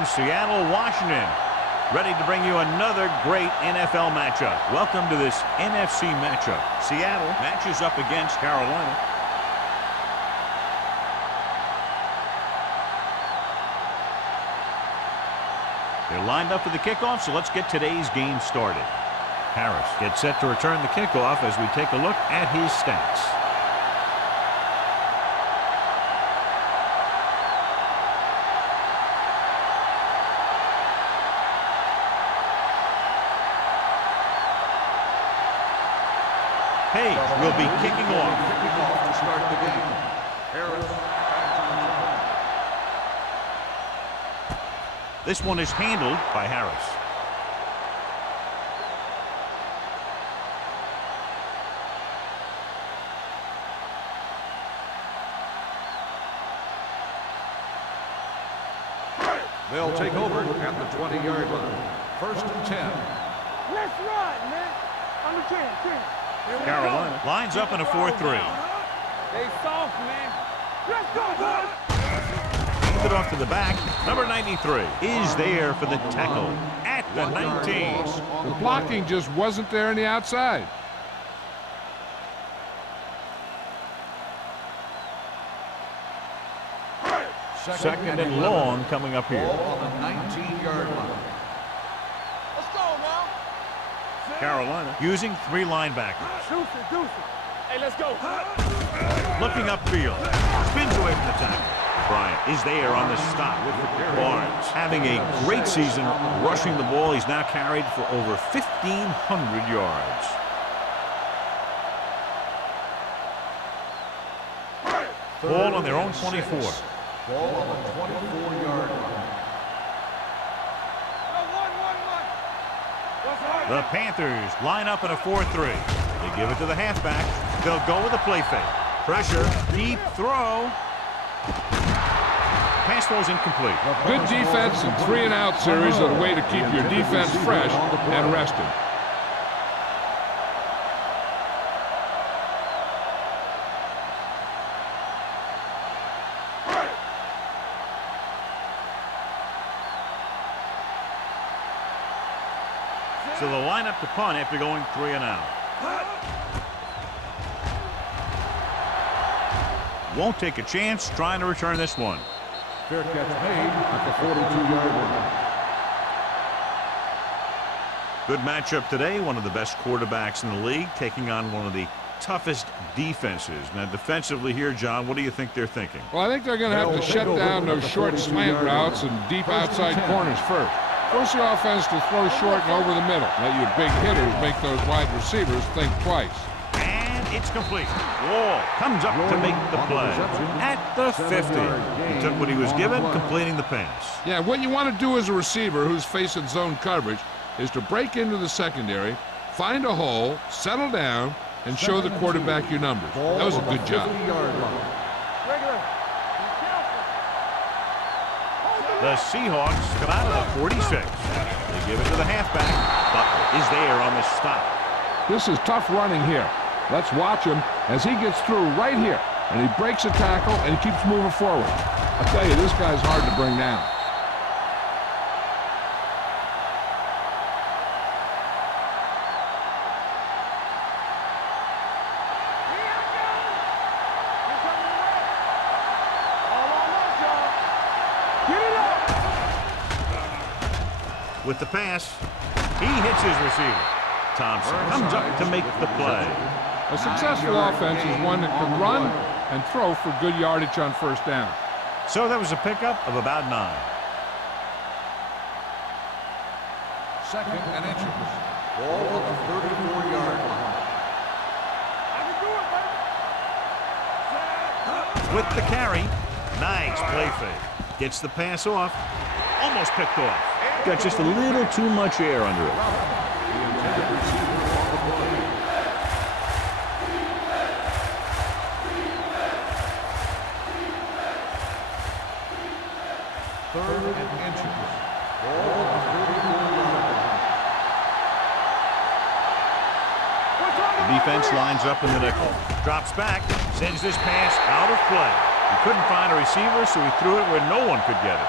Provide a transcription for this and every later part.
in Seattle, Washington, ready to bring you another great NFL matchup. Welcome to this NFC matchup. Seattle matches up against Carolina. They're lined up for the kickoff, so let's get today's game started. Harris gets set to return the kickoff as we take a look at his stats. Hayes will be kicking off. To start the game. Harris. This one is handled by Harris. They'll take over at the 20-yard line. 1st and 10. Let's run, man. On the 10. Carolina lines up in a 4-3. They soft, man. Let's go, boys. Hands it off to the back. Number 93 is there for the tackle at the 19. The blocking just wasn't there on the outside. Second and long coming up here. Ball on the 19-yard line. Let's go now. Carolina using 3 linebackers. Deuce it. Hey, let's go. Looking upfield. Spins away from the tackle. Bryant is there on the stop. Barnes having a great season rushing the ball. He's now carried for over 1,500 yards. Ball on their own 24. Ball on the 24-yard line. The Panthers line up in a 4-3. They give it to the halfback. They'll go with a play fake. Pressure, deep throw. Pass ball's incomplete. Good defense and 3-and-out series are the way to keep your defense fresh and rested. So they'll line up to punt after going 3-and-out. Won't take a chance trying to return this one. Fair catch made at the 42-yard line. Good matchup today. One of the best quarterbacks in the league taking on one of the toughest defenses. Now defensively here, John, what do you think they're thinking? Well, I think they're going to have to shut down those short slant routes and deep outside corners first. Force the offense to throw short and over the middle. Let your big hitters make those wide receivers think twice. And it's complete. Wall comes up to make the play at the 50. He took what he was given, completing the pass. Yeah, what you want to do as a receiver who's facing zone coverage is to break into the secondary, find a hole, settle down, and show the quarterback your numbers. That was a good job. The Seahawks come out of the 46. They give it to the halfback. Butler is there on the stop. This is tough running here. Let's watch him as he gets through right here. And he breaks a tackle and he keeps moving forward. I tell you, this guy's hard to bring down. With the pass, he hits his receiver. Thompson comes up to make the play. A successful offense is one that can run and throw for good yardage on first down. So that was a pickup of about 9. 2nd and inches. Ball on the 34-yard line. With the carry, nice play fake. Gets the pass off, almost picked off. Got just a little too much air under it. The intended receiver on the play. Third and inches. Ball on the 34-yard line. The defense lines up in the nickel. Drops back, sends this pass out of play. He couldn't find a receiver, so he threw it where no one could get it.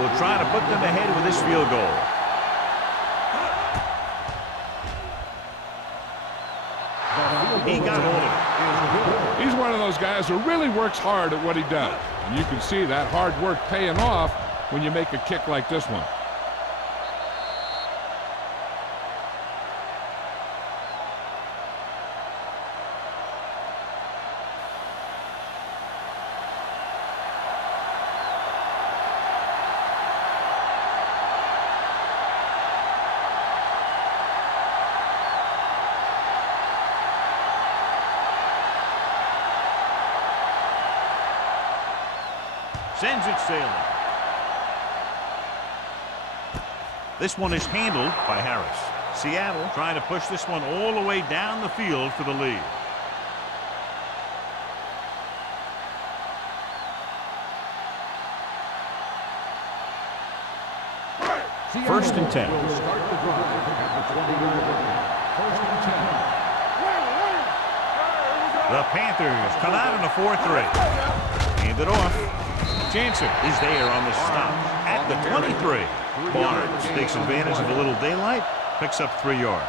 will try to put them ahead with this field goal. He got hold of it. He's one of those guys who really works hard at what he does. And you can see that hard work paying off when you make a kick like this one. Sends it sailing. This one is handled by Harris. Seattle trying to push this one all the way down the field for the lead. First and 10. Will start the drive at the 20-yard line. First and 10. The Panthers come out in a 4-3. Hand it off. Jansen is there on the stop at the 23. Barnes takes advantage of a little daylight, picks up 3 yards.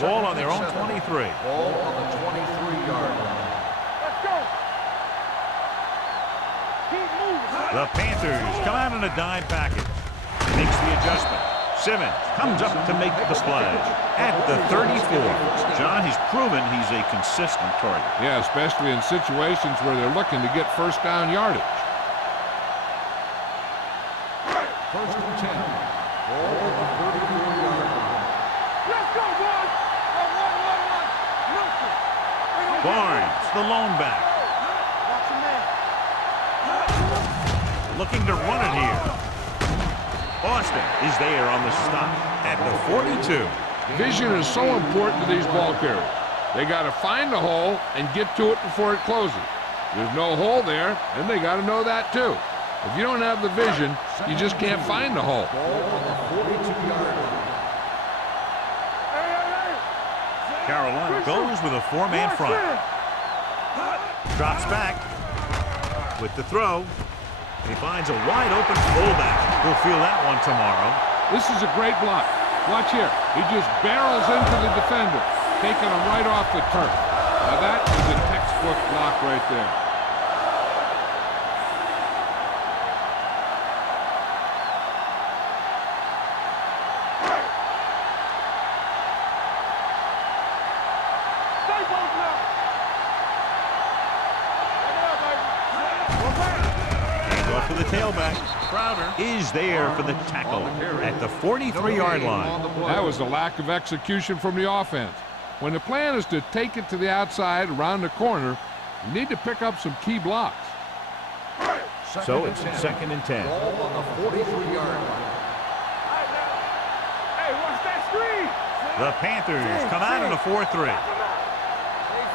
Ball on their own 23. Ball on the 23-yard line. Let's go. Keep moving. The Panthers come out in a dime package. Makes the adjustment. Simmons comes up to make the splash at the 34. John, he's proven he's a consistent target. Yeah, especially in situations where they're looking to get first down yardage. First and 10. Ball on the 34-yard line. Let's go, boys. One. Barnes, the lone back. Watch your man. Looking to run it here. Boston is there on the stop at the 42. Vision is so important to these ball carriers. They got to find the hole and get to it before it closes. There's no hole there, and they got to know that too. If you don't have the vision, you just can't find the hole. Ball on the 42-yard line. Carolina goes with a 4-man front. Drops back with the throw. He finds a wide open fullback. We'll feel that one tomorrow. This is a great block. Watch here. He just barrels into the defender, taking him right off the turf. Now that is a textbook block right there. Stay both now. Off to the tailback. Crowder is there for the tackle at the 43-yard line. That was a lack of execution from the offense. When the plan is to take it to the outside around the corner, you need to pick up some key blocks. So it's second and 10. Ball on the 43-yard line. Hey, watch that screen. The Panthers come out in a 4-3. Stay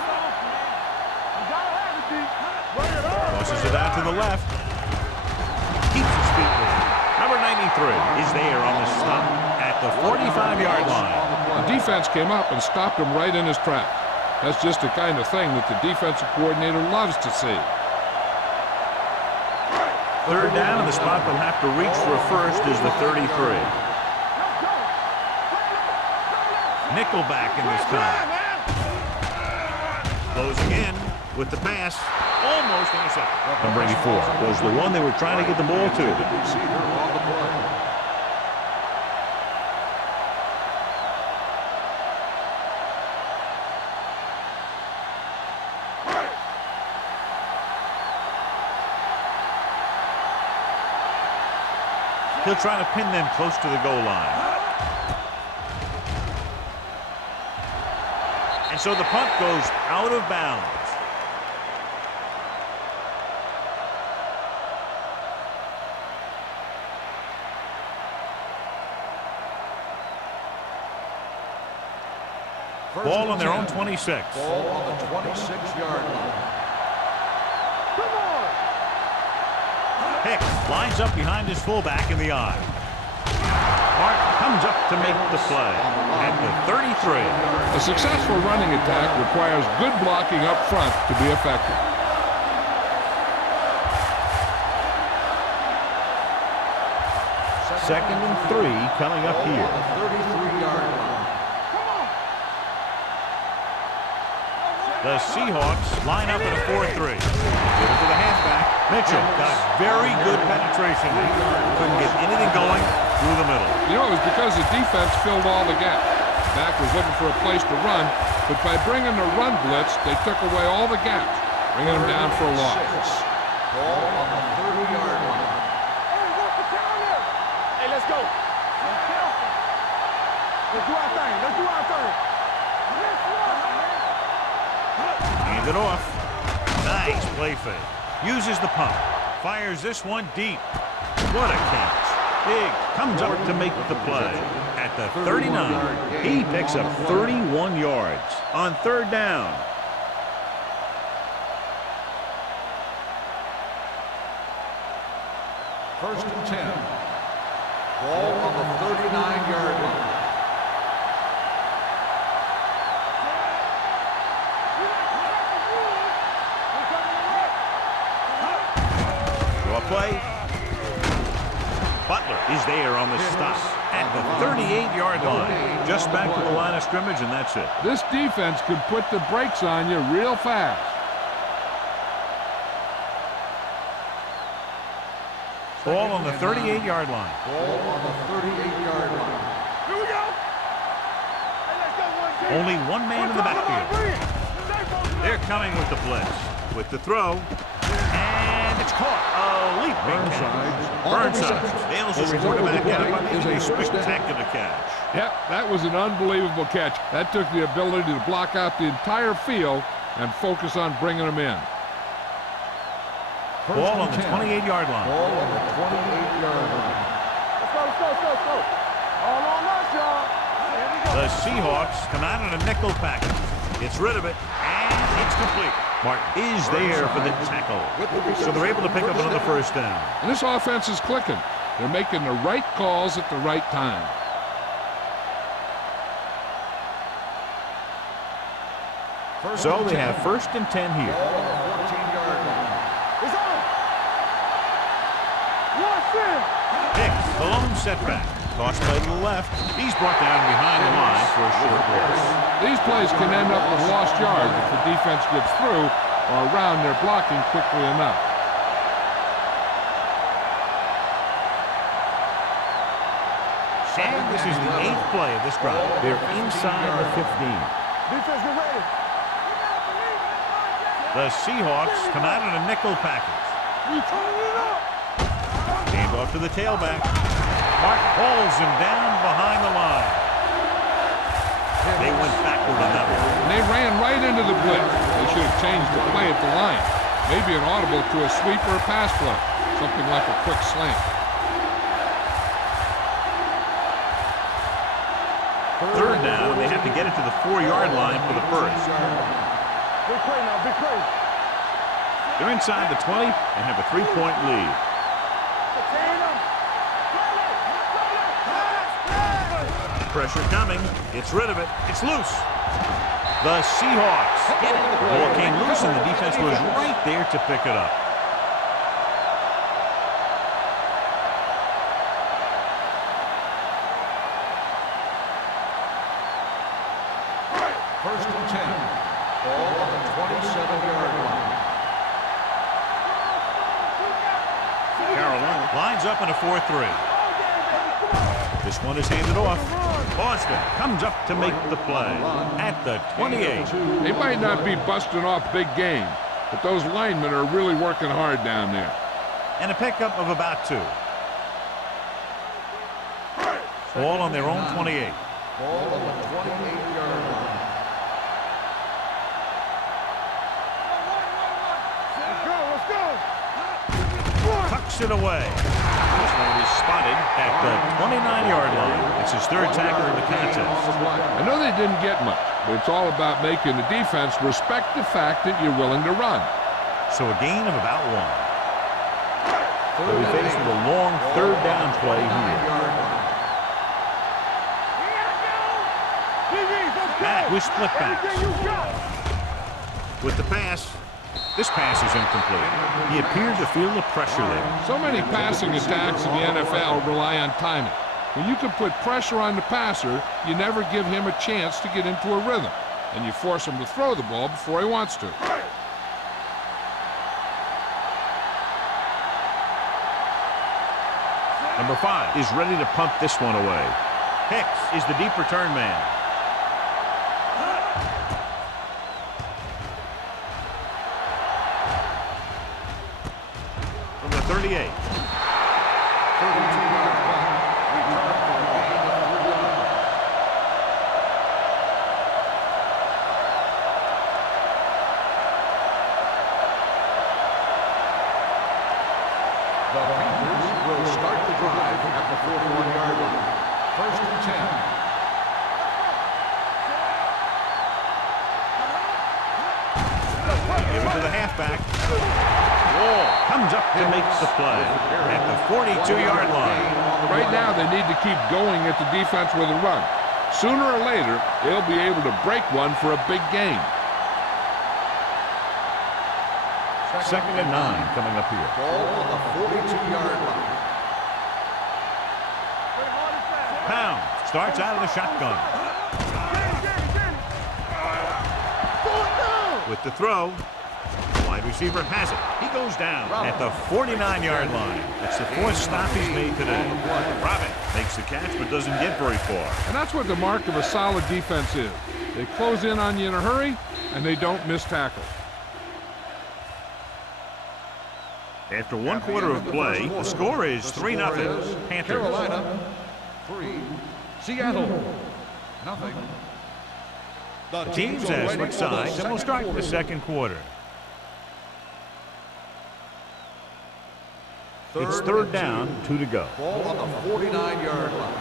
soft, man. You gotta have it, D. Bring it on. Tosses it out to the left. Keeps his feet with it. Number 93 is there on the stop at the 45-yard line. The defense came up and stopped him right in his tracks. That's just the kind of thing that the defensive coordinator loves to see. Third down, and the spot they'll have to reach for a first is the 33. Nickelback in this time. Closing in with the pass. Almost intercepted. Number 84 was the one they were trying to get the ball to. Receiver on the play. He'll try to pin them close to the goal line. And so the punt goes out of bounds. Ball on their own 26. Ball on the 26-yard line. Hicks lines up behind his fullback in the eye. Martin comes up to make the play at the 33. A successful running attack requires good blocking up front to be effective. Second and 3 coming up here. 33-yard line. The Seahawks line up in a 4-3. Give it to the halfback. Mitchell got very good penetration. Couldn't get anything going through the middle. You know, it was because the defense filled all the gaps. Back was looking for a place to run, but by bringing the run blitz, they took away all the gaps, bringing them down for a loss. Ball on the 30-yard line. Hey, let's go. Let's do our thing. Let's do our thing. Hand it off. Nice play fake. Uses the pump. Fires this one deep. What a catch. Big comes up to make the play at the 39. He picks up 31 yards on third down. First and 10. Ball on the 39-yard line. Play. Butler is there on the stop at the 38-yard line. Just back to the line of scrimmage, and that's it. This defense could put the brakes on you real fast. Ball on the 38-yard line. Ball on the 38-yard line. Here we go. Hey, let's go, one, Only one man in the backfield. They're coming with the blitz. With the throw. And it's caught. A leaping catch. Burnside nails his quarterback out. Is a spectacular catch. Yep, that was an unbelievable catch. That took the ability to block out the entire field and focus on bringing them in. Ball on the 28-yard line. Ball on the 28-yard line. Let's go, let's go, let's go, let's go. All on us, y'all. Here we go. The Seahawks come out in a nickel package. Gets rid of it, and it's complete. Mark is there for the tackle. So they're able to pick up another first down. And this offense is clicking. They're making the right calls at the right time. So they have first and 10 here. Ball on the 14-yard line. It's on. What's in? Hicks, the lone setback. Tossed play to the left. He's brought down behind the line for a short loss. These plays can end up with lost yards if the defense gets through or around their blocking quickly enough. And this is the 8th play of this drive. They're inside the 15. Defense, get ready. The Seahawks come out in a nickel package. We turning it up. Hand off to the tailback. Mark hauls him down behind the line. They went backward on that one. And they ran right into the blitz. They should have changed the play at the line. Maybe an audible to a sweep or a pass play. Something like a quick slant. Third down, they have to get it to the 4-yard line for the first. Big play now, big play. They're inside the 20 and have a 3-point lead. Pressure coming. Gets rid of it. It's loose. The Seahawks get it. The ball came loose and the defense was right there to pick it up. First and 10. Ball on the 27-yard line. Carolina lines up in a 4-3. This one is handed off. Boston comes up to make the play at the 28. They might not be busting off big game, but those linemen are really working hard down there. And a pickup of about 2. All on their own 28. Ball on the 28-yard line. Let's go. Tucks it away. This one is spotted at the 29-yard line. It's his 3rd tackle of the contest. I know they didn't get much, but it's all about making the defense respect the fact that you're willing to run. So a gain of about 1. They'll be faced with a long 3rd down play here. with split backs. With the pass, this pass is incomplete. He appeared to feel the pressure there. So many passing attacks in the NFL rely on timing. When you can put pressure on the passer, you never give him a chance to get into a rhythm, and you force him to throw the ball before he wants to. Number 5 is ready to pump this one away. Hicks is the deep return man. From the 38. 32-yard punt. Return for a gain of 3 yards. The Panthers will start the drive at the 41-yard line. 1st and 10. Give it to the halfback. Wall comes up to make the play at the 42-yard line. Right now, they need to keep going at the defense with a run. Sooner or later, they'll be able to break one for a big gain. 2nd and 9 coming up here. Ball on the 42-yard line. Pound starts out of the shotgun. With the throw, wide receiver has it. He goes down at the 49-yard line. It's the 4th stop he's made today. Robin makes the catch but doesn't get very far. And that's what the mark of a solid defense is. They close in on you in a hurry, and they don't miss tackle. After 1 quarter of play, the score is 3-0 Panthers. Carolina 3, Seattle nothing. The teams have switched sides, and we'll start the 2nd quarter. It's 3rd down, 2 to go. Ball on the 49-yard line.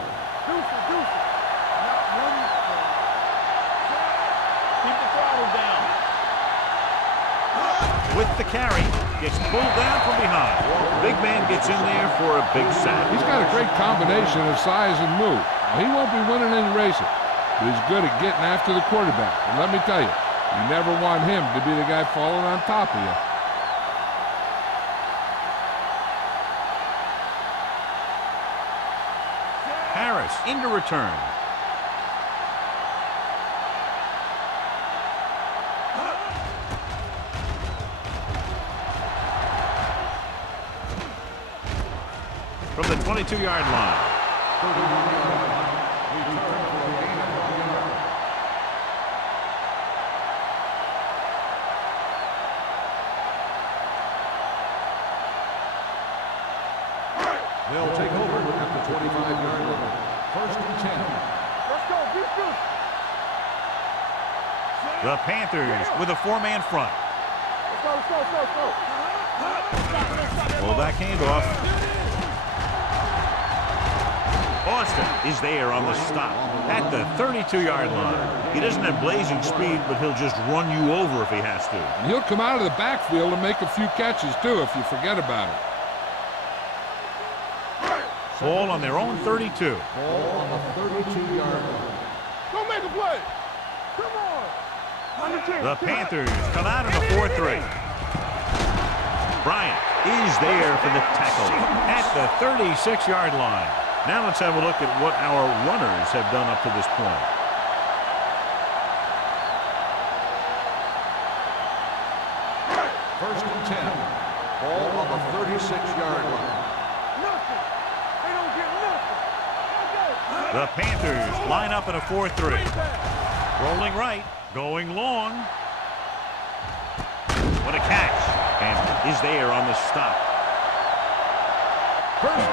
Keep the throttle down. With the carry, gets pulled down from behind. Big man gets in there for a big sack. He's got a great combination of size and move. Now, he won't be winning any races, but he's good at getting after the quarterback. And let me tell you, you never want him to be the guy falling on top of you. Harris into return. From the 22-yard line. 31-yard line. Return for a gain of 1 yard. They'll take over at the 25-yard line. 1st and 10. Let's go. Beat this. The Panthers with a 4-man front. Let's go. Let's go. Let's go. Pull back handoff. Austin is there on the stop at the 32-yard line. He doesn't have blazing speed, but he'll just run you over if he has to. And he'll come out of the backfield and make a few catches, too, if you forget about it. Ball on their own 32. Ball on the 32-yard line. Go make a play. Come on. The Panthers come out in a 4-3. Bryant is there for the tackle at the 36-yard line. Now let's have a look at what our runners have done up to this point. First and 10. Ball on the 36-yard line. Nothing. They don't get nothing. Let's go. The Panthers line up in a 4-3. Rolling right, going long. What a catch. And is there on the stop.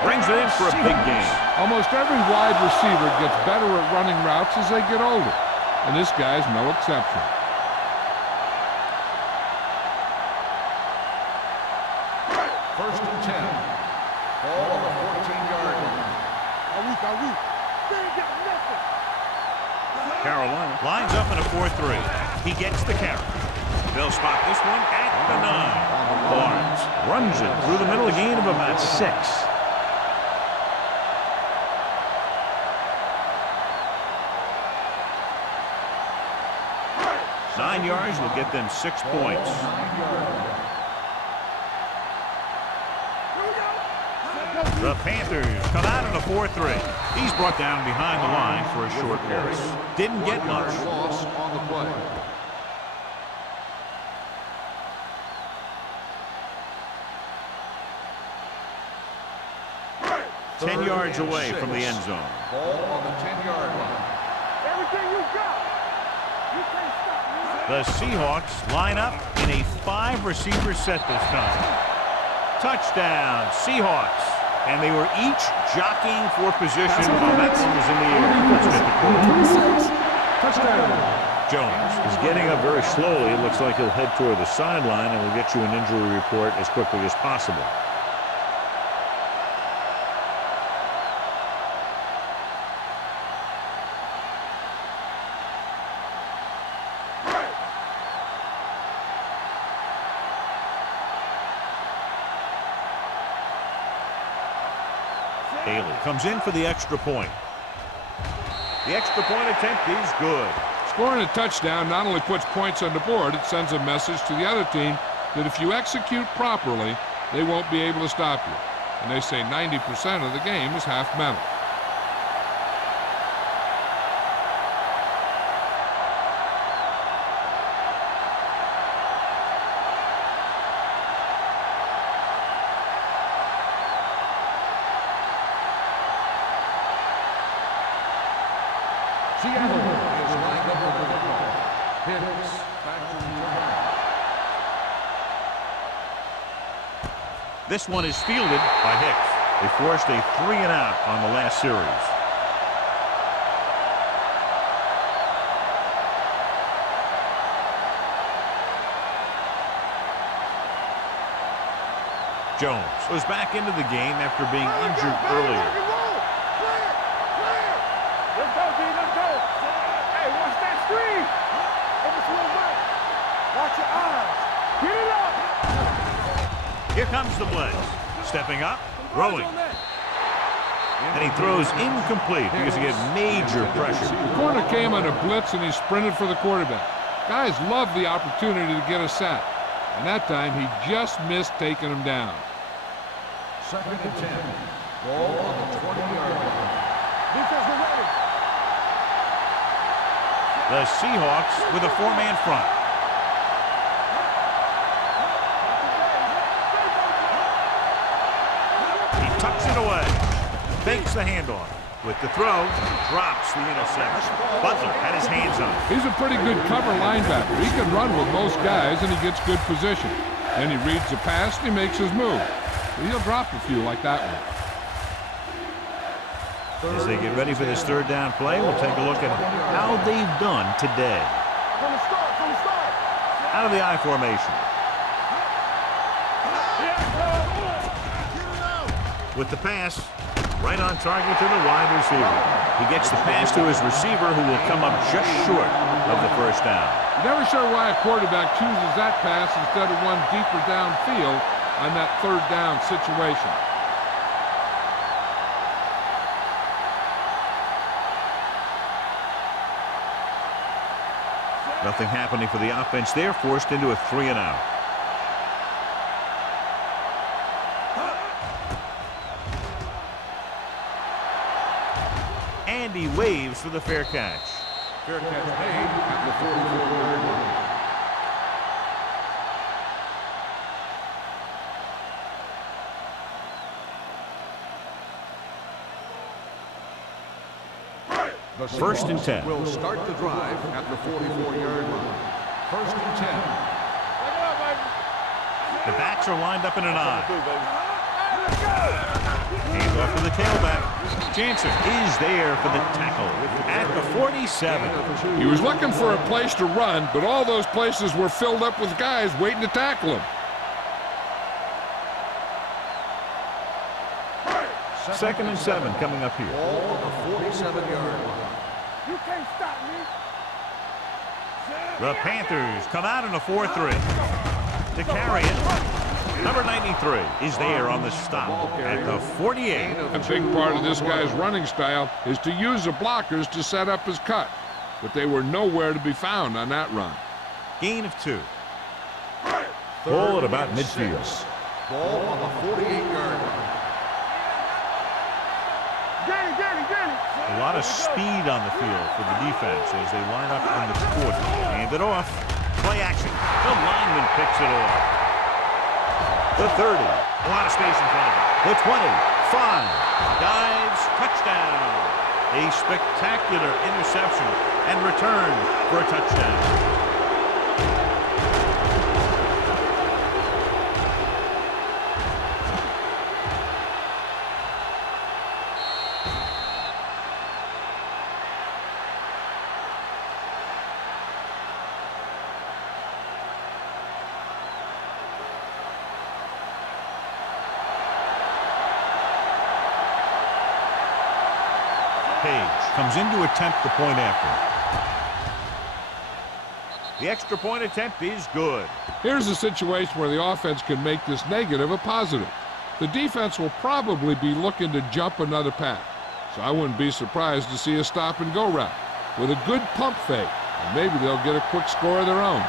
Brings it in for a big game. Almost every wide receiver gets better at running routes as they get older, and this guy's no exception. First and 10. Ball on the 14-yard line. They ain't got nothing. Carolina lines up in a 4-3. He gets the carry. They'll spot this one at the 9. Barnes runs it through the middle, a gain of about 6. yards will get them 6 points. The Panthers come out in a 4-3. He's brought down behind the line for a short pass. Didn't get much. Loss on the play. 10 yards away from the end zone. Ball on the 10-yard line. Everything you got. You can't stop me. The Seahawks line up in a 5-receiver set this time. Touchdown, Seahawks. And they were each jockeying for position while that one was in the air. Let's get the quote. Touchdown. Jones is getting up very slowly. It looks like he'll head toward the sideline, and we'll get you an injury report as quickly as possible. Haley comes in for the extra point. The extra point attempt is good. Scoring a touchdown not only puts points on the board, it sends a message to the other team that if you execute properly, they won't be able to stop you. And they say 90% of the game is half mental. Seattle is lined up with the football. Hicks back to return. This one is fielded by Hicks. They forced a 3-and-out on the last series. Jones was back into the game after being injured earlier. Let's go, D. Let's go. Hey, watch that screen. Over to the right. Watch your eyes. Get it up. Here comes the blitz. Stepping up, throwing. And he throws incomplete because he had major pressure. The corner came on a blitz and he sprinted for the quarterback. Guys love the opportunity to get a sack. And that time he just missed taking him down. 2nd and 10. Ball on the 20-yard line. Defense is ready. The Seahawks with a 4-man front. He tucks it away. Fakes the handoff. With the throw, drops the interception. Butler had his hands on it. He's a pretty good cover linebacker. He can run with most guys and he gets good position. Then he reads the pass and he makes his move. But he'll drop a few like that one. As they get ready for this 3rd down play, we'll take a look at how they've done today. From the start. Out of the I formation. With the pass, right on target to the wide receiver. He gets the pass to his receiver, who will come up just short of the 1st down. Never sure why a quarterback chooses that pass instead of one deeper downfield on that 3rd down situation. Nothing happening for the offense there, forced into a 3-and-out. And he waves for the fair catch. Fair catch made at the 44-yard line. The 1st and 10. Will start the drive at the 44-yard line. 1st and 10. The backs are lined up in an I. Hands off to the tailback. Jansen is there for the tackle at the 47. He was looking for a place to run, but all those places were filled up with guys waiting to tackle him. 2nd and 7 coming up here. Ball on the 47-yard line. You can't stop me. The Panthers come out in a 4-3. To carry it, number 93 is there on the stop at the 48. A big part of this guy's running style is to use the blockers to set up his cut, but they were nowhere to be found on that run. Gain of 2. Ball at about midfield. Ball on the 48-yard line. A lot of speed on the field for the defense as they line up in the quarter. Hand it off. Play action. The lineman picks it off. The 30. A lot of space in front of him. The 25. Dives. Touchdown. A spectacular interception and return for a touchdown. Comes in to attempt the point after. The extra point attempt is good. Here's a situation where the offense can make this negative a positive. The defense will probably be looking to jump another pack, so I wouldn't be surprised to see a stop-and-go route with a good pump fake, and maybe they'll get a quick score of their own.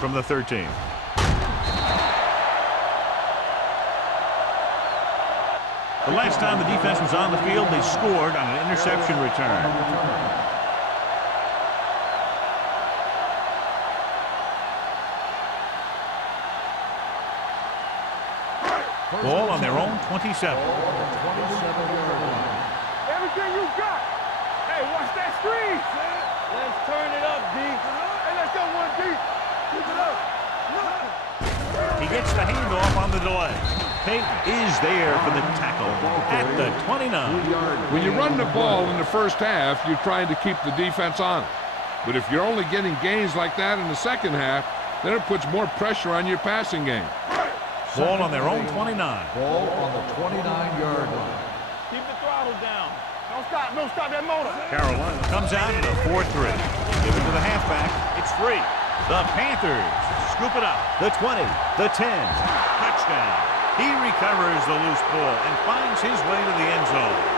From the 13. The last time the defense was on the field, they scored on an interception return. Ball on their own 27. Everything you got. Hey, watch that screen. Let's turn it up, D. Hey, let's go one deep. Keep it up. He gets the handoff on the delay. Payton is there for the tackle at the 29. When you run the ball in the first half, you're trying to keep the defense on it. But if you're only getting gains like that in the second half, then it puts more pressure on your passing game. Ball on their own 29. Ball on the 29-yard line. Keep the throttle down. Don't stop that motor. Carolina comes out in a 4-3. Give it to the halfback. It's free. The Panthers scoop it up. The 20, the 10. Touchdown. He recovers the loose ball and finds his way to the end zone.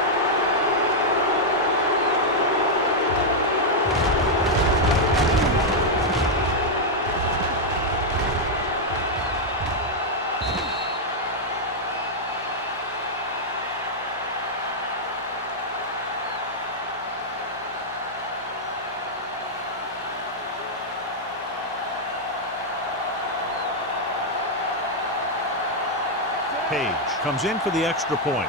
Page comes in for the extra point.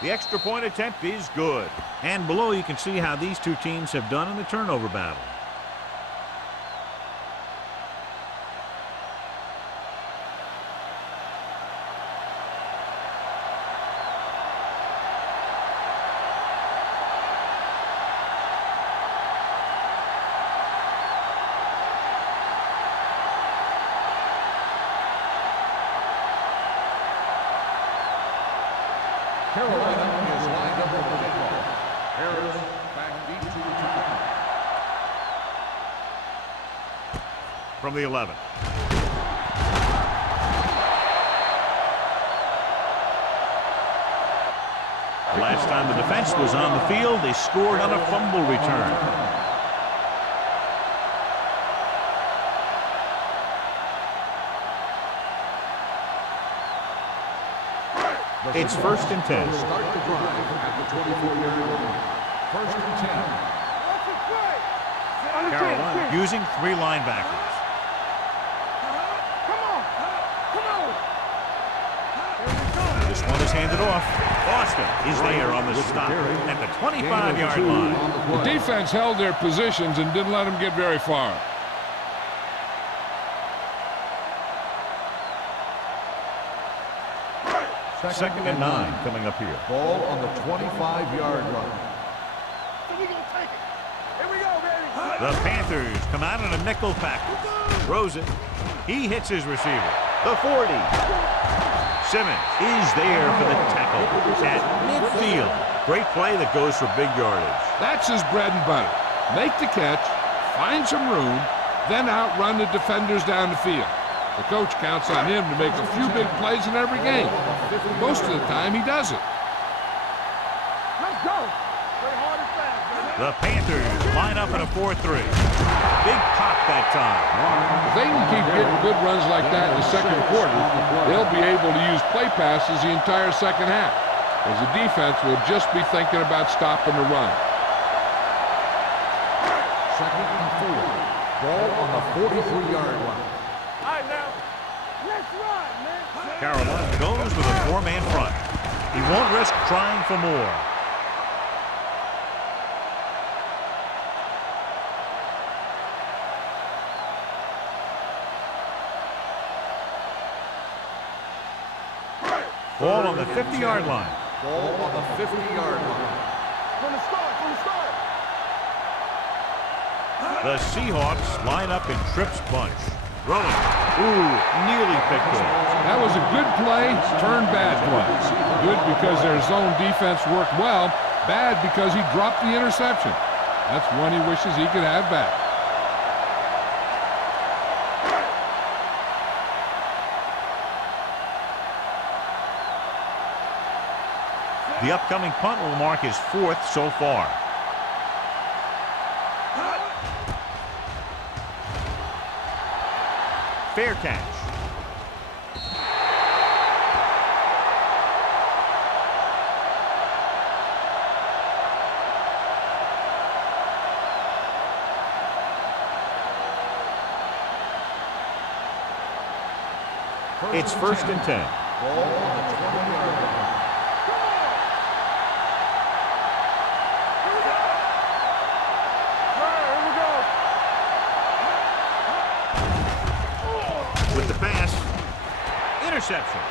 The extra point attempt is good. And below you can see how these two teams have done in the turnover battle. Carolina is lined up with the football. Harris back deep to return. From the 11. The last time the defense was on the field, they scored on a fumble return. It's 1st and 10. Start the drive at the 24-yard line. 1st and 10. Carolina using 3 linebackers. This one is handed off. Boston is there on the stop at the 25-yard line. The defense held their positions and didn't let them get very far. Second and 9 coming up here. Ball on the 25-yard line. So we gonna take it. Here we go, baby. The Panthers come out in a nickel package. Throws it. He hits his receiver. The 40. Simmons is there for the tackle at midfield. Great play that goes for big yardage. That's his bread and butter. Make the catch, find some room, then outrun the defenders down the field. The coach counts on him to make a few big plays in every game. Most of the time, he does it. Let's go. Play hard and fast, baby. The Panthers line up in a 4-3. Big pop that time. If they can keep getting good runs like that in the second quarter, they'll be able to use play passes the entire second half, as the defense will just be thinking about stopping the run. Second and 4. Ball on the 43-yard line. All right, now. Let's run, man. Carolina goes with a 4-man front. He won't risk trying for more. Ball on the 50-yard line. Ball on the 50-yard line. From the start, from the start. The Seahawks line up in Tripp's bunch. Rolling. Ooh, nearly picked off. That was a good play, turned bad play. Good because their zone defense worked well, bad because he dropped the interception. That's one he wishes he could have back. The upcoming punt will mark his 4th so far. Fair catch. It's 1st and 10. Ball on the 20-yard line. With the pass, interception.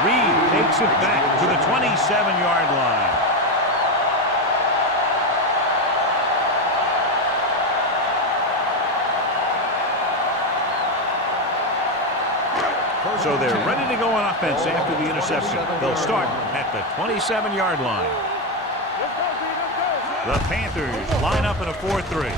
Reed takes it back to the 27-yard line. So they're ready to go on offense after the interception. They'll start at the 27-yard line. The Panthers line up in a 4-3.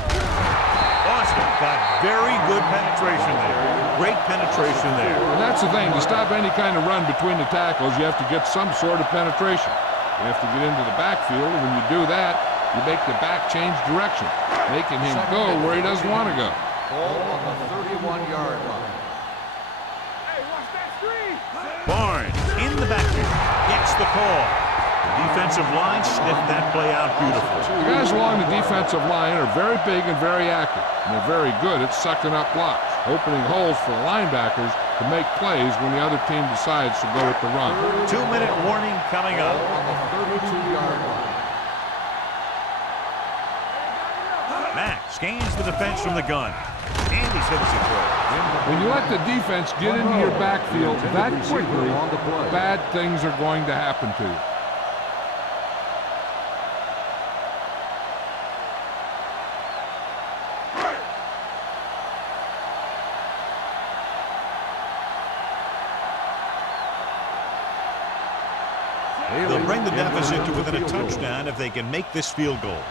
Boston got very good penetration there. Great penetration there. And that's the thing. To stop any kind of run between the tackles, you have to get some sort of penetration. You have to get into the backfield, and when you do that, you make the back change direction, making him go where he doesn't want to go. Ball on the 31-yard line. Hey, watch that screen. Barnes in the backfield gets the call. The defensive line sniffed that play out beautifully. The guys along the defensive line are very big and very active, and they're very good at sucking up blocks, opening holes for the linebackers to make plays when the other team decides to go with the run. 2-minute warning coming up. On the 32-yard line. Mack scans the defense from the gun. And he's hit as he throws. When you let the defense get into your backfield that quickly, bad things are going to happen to you. They'll bring the deficit to within a touchdown if they can make this field goal.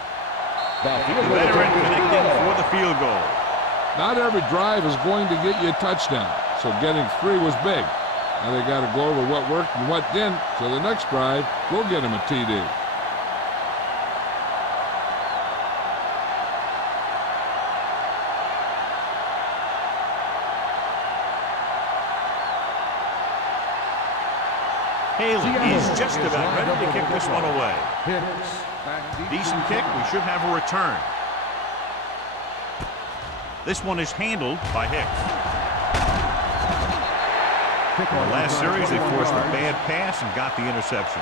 The veteran connecting for the field goal. Not every drive is going to get you a touchdown, so getting 3 was big. Now they got to go over what worked and what didn't, so the next drive will get them a TD. Haley is just about ready to kick this one away. Hicks. Decent kick. We should have a return. This one is handled by Hicks. In the last series, they forced a bad pass and got the interception.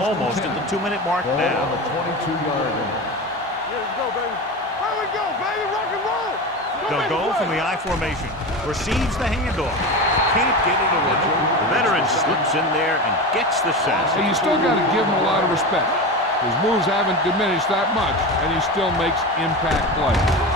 Almost at the 2-minute mark Ball now. on the 22-yard line. Yeah, let's go, baby. Here we go, baby. Rock and roll. They'll go from the I formation. Receives the handoff. Can't get it away. The veteran slips in there and gets the sack. Hey, you still got to give him a lot of respect. His moves haven't diminished that much, and he still makes impact plays.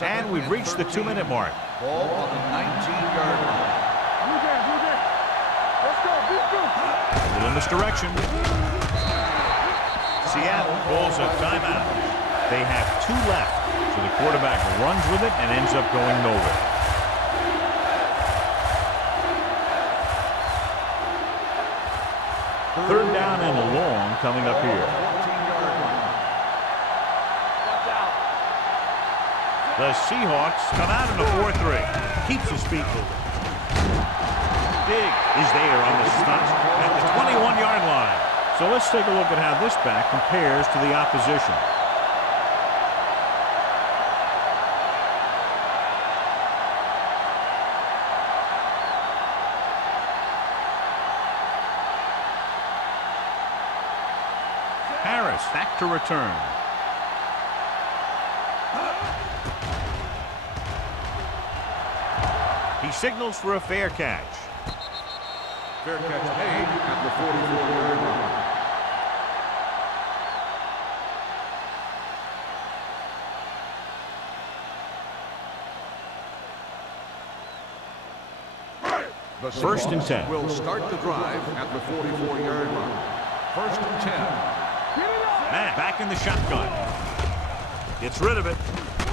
And we've reached the 2-minute mark. Ball on the 19-yard line. Let's go, beat you. A little misdirection. Seattle calls a timeout. They have 2 left, so the quarterback runs with it and ends up going nowhere. Third down and long coming up here. The Seahawks come out in a 4-3. Keeps his feet moving. Big is there on the stop at the 21-yard line. So let's take a look at how this back compares to the opposition. Harris back to return. He signals for a fair catch. Fair catch made at the 44-yard line. The First and 10. Will start the drive at the 44-yard line. First and 10. Matt back in the shotgun. Gets rid of it.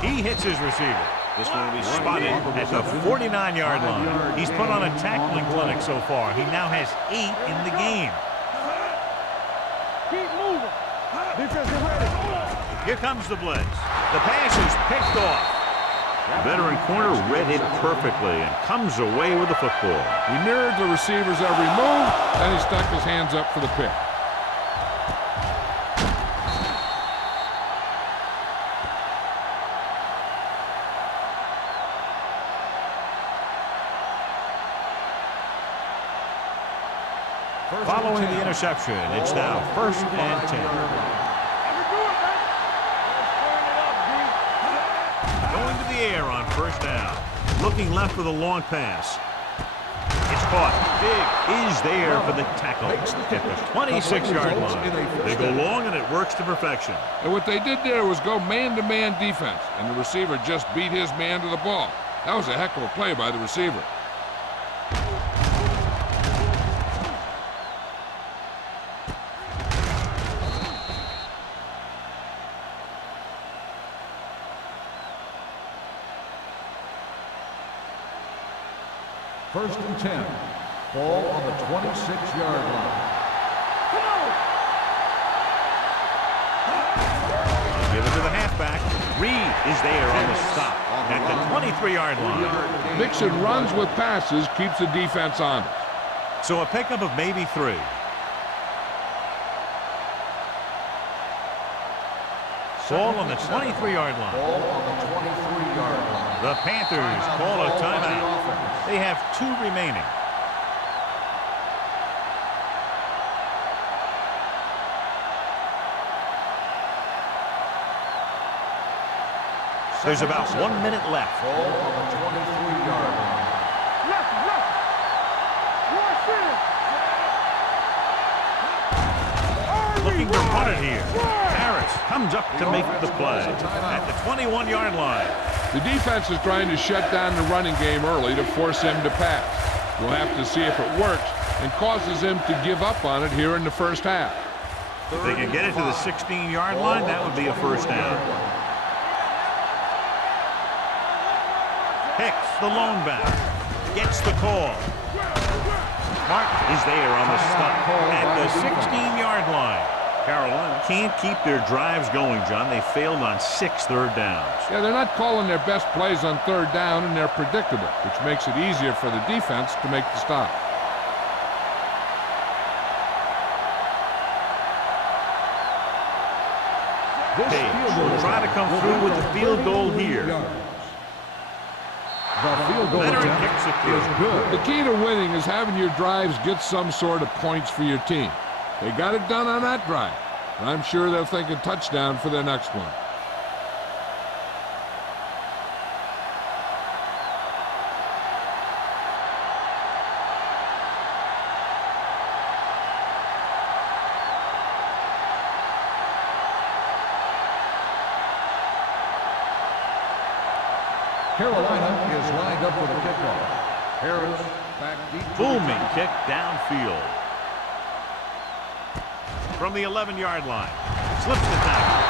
He hits his receiver. This one will be spotted at the 49-yard line. He's put on a tackling clinic so far. He now has 8 in the game. Keep moving. Defensive ready. Here comes the blitz. The pass is picked off. Veteran corner read it perfectly and comes away with the football. He mirrored the receiver's every move, then he stuck his hands up for the pick. Following the interception, it's now first and 10. Going to the air on first down. Looking left for the long pass. It's caught. Big is there for the tackle at the 26-yard line. They go long and it works to perfection. And what they did there was go man-to-man defense, and the receiver just beat his man to the ball. That was a heck of a play by the receiver. First and 10. Ball on the 26-yard line. Give it to the halfback. Reed is there on the stop at the 23-yard line. Mixing runs with passes keeps the defense honest. So a pickup of maybe 3. Ball on the 23-yard line. Ball on the 23-yard line. The Panthers call a timeout. They have 2 remaining. There's about 1 minute left. Ball on the 23-yard line. Looking to punt it here. Harris comes up to make the play at the 21-yard line. The defense is trying to shut down the running game early to force him to pass. We'll have to see if it works and causes him to give up on it here in the first half. If they can get it to the 16-yard line, that would be a first down. Hicks, the lone back, gets the call. Martin is there on the stop at the 16-yard line. Carolina can't keep their drives going, John. They failed on 6 third downs. Yeah, they're not calling their best plays on third down, and they're predictable, which makes it easier for the defense to make the stop. Page will try to come through with the field goal here. The field goal Leonard attempt kicks it is through. good. The key to winning is having your drives get some sort of points for your team. They got it done on that drive, and I'm sure they'll think a touchdown for their next one. Carolina is lined up for the kickoff. Harris back deep. Booming kick downfield. From the 11-yard line. Slips the tackle.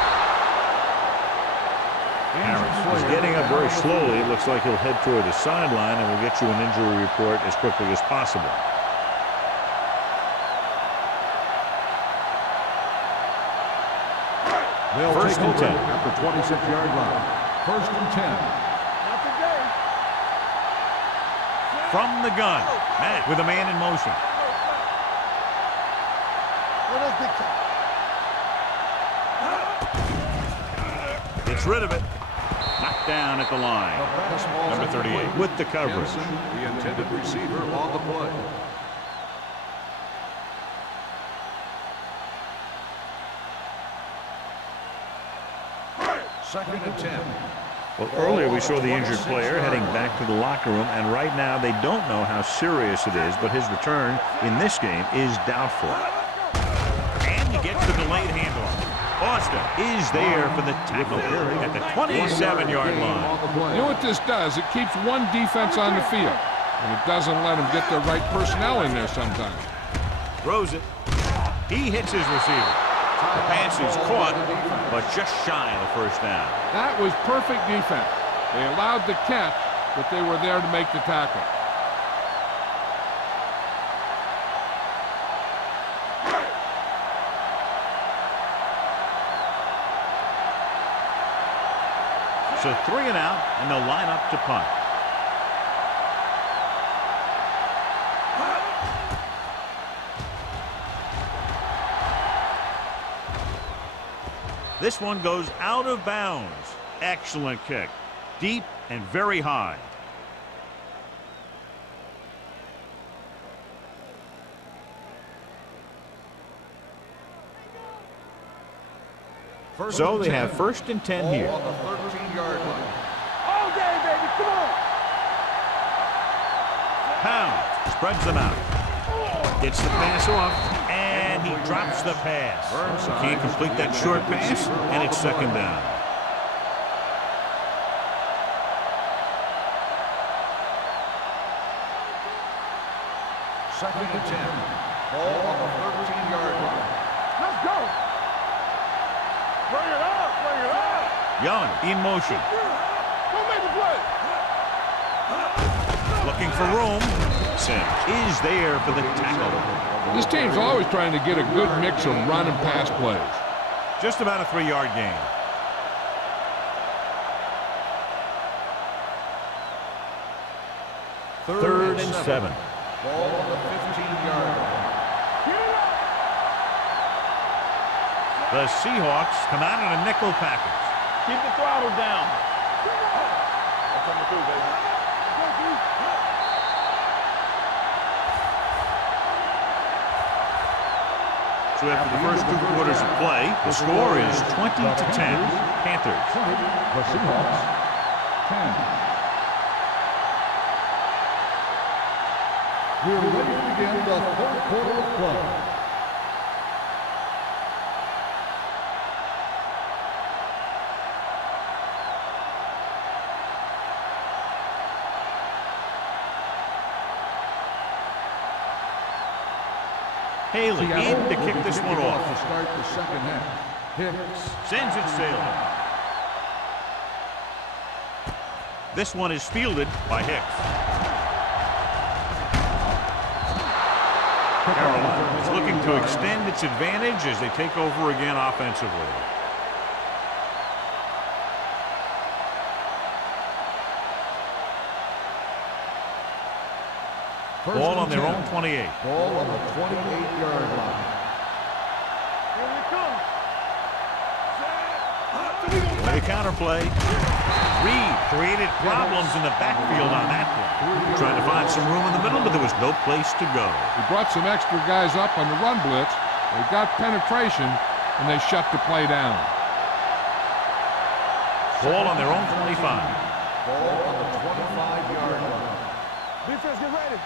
Harris is getting up very slowly. It looks like he'll head toward the sideline, and we'll get you an injury report as quickly as possible. They'll First take and over 10. at the 26-yard line. First and 10. From the gun, Matt with a man in motion. Gets rid of it. Knocked down at the line. Number 38 with the coverage. Jensen, the intended receiver on the play. Second and 10. Well, earlier we saw the injured player heading back to the locker room, and right now they don't know how serious it is, but his return in this game is doubtful. And he gets the delayed handoff. Austin is there for the tackle at the 27-yard line. You know what this does? It keeps one defense on the field, and it doesn't let them get the right personnel in there sometimes. Throws it. He hits his receiver. The pass is caught, but just shy of the first down. That was perfect defense. They allowed the catch, but they were there to make the tackle. So 3 and out, and they'll line up to punt. This one goes out of bounds. Excellent kick. Deep and very high. So they have first and 10 here. On the 13-yard line. All day, baby, come on. Pound spreads them out. Gets the pass off, and he drops the pass. Can't complete that short pass, and it's second down. Second and 10. Ball on the 13-yard line. Let's go. Bring it up, bring it up. Young in motion. Go make the play. Looking for room. Sims is there for the tackle. This team's always trying to get a good mix of run and pass plays. Just about a 3-yard gain. Third and 7. Ball on the 15-yard line. The Seahawks come out in a nickel package. Keep the throttle down. That's number 2, baby. So after the first 2 quarters of play, the score is 20-10. Panthers. The Seahawks, 10. We're ready to begin the third quarter of play. Haley in to kick this one off. To start the second half. Hicks Sends it sailing. This one is fielded by Hicks. Carolina is looking to extend its advantage as they take over again offensively. Ball on their own 28. Ball on the 28-yard line. Here we come. The counter play. Reed created problems in the backfield on that one. Trying to find some room in the middle, but there was no place to go. He brought some extra guys up on the run blitz. They got penetration, and they shut the play down. Ball on their own 25. Ball on the 25-yard line. Defense, get ready.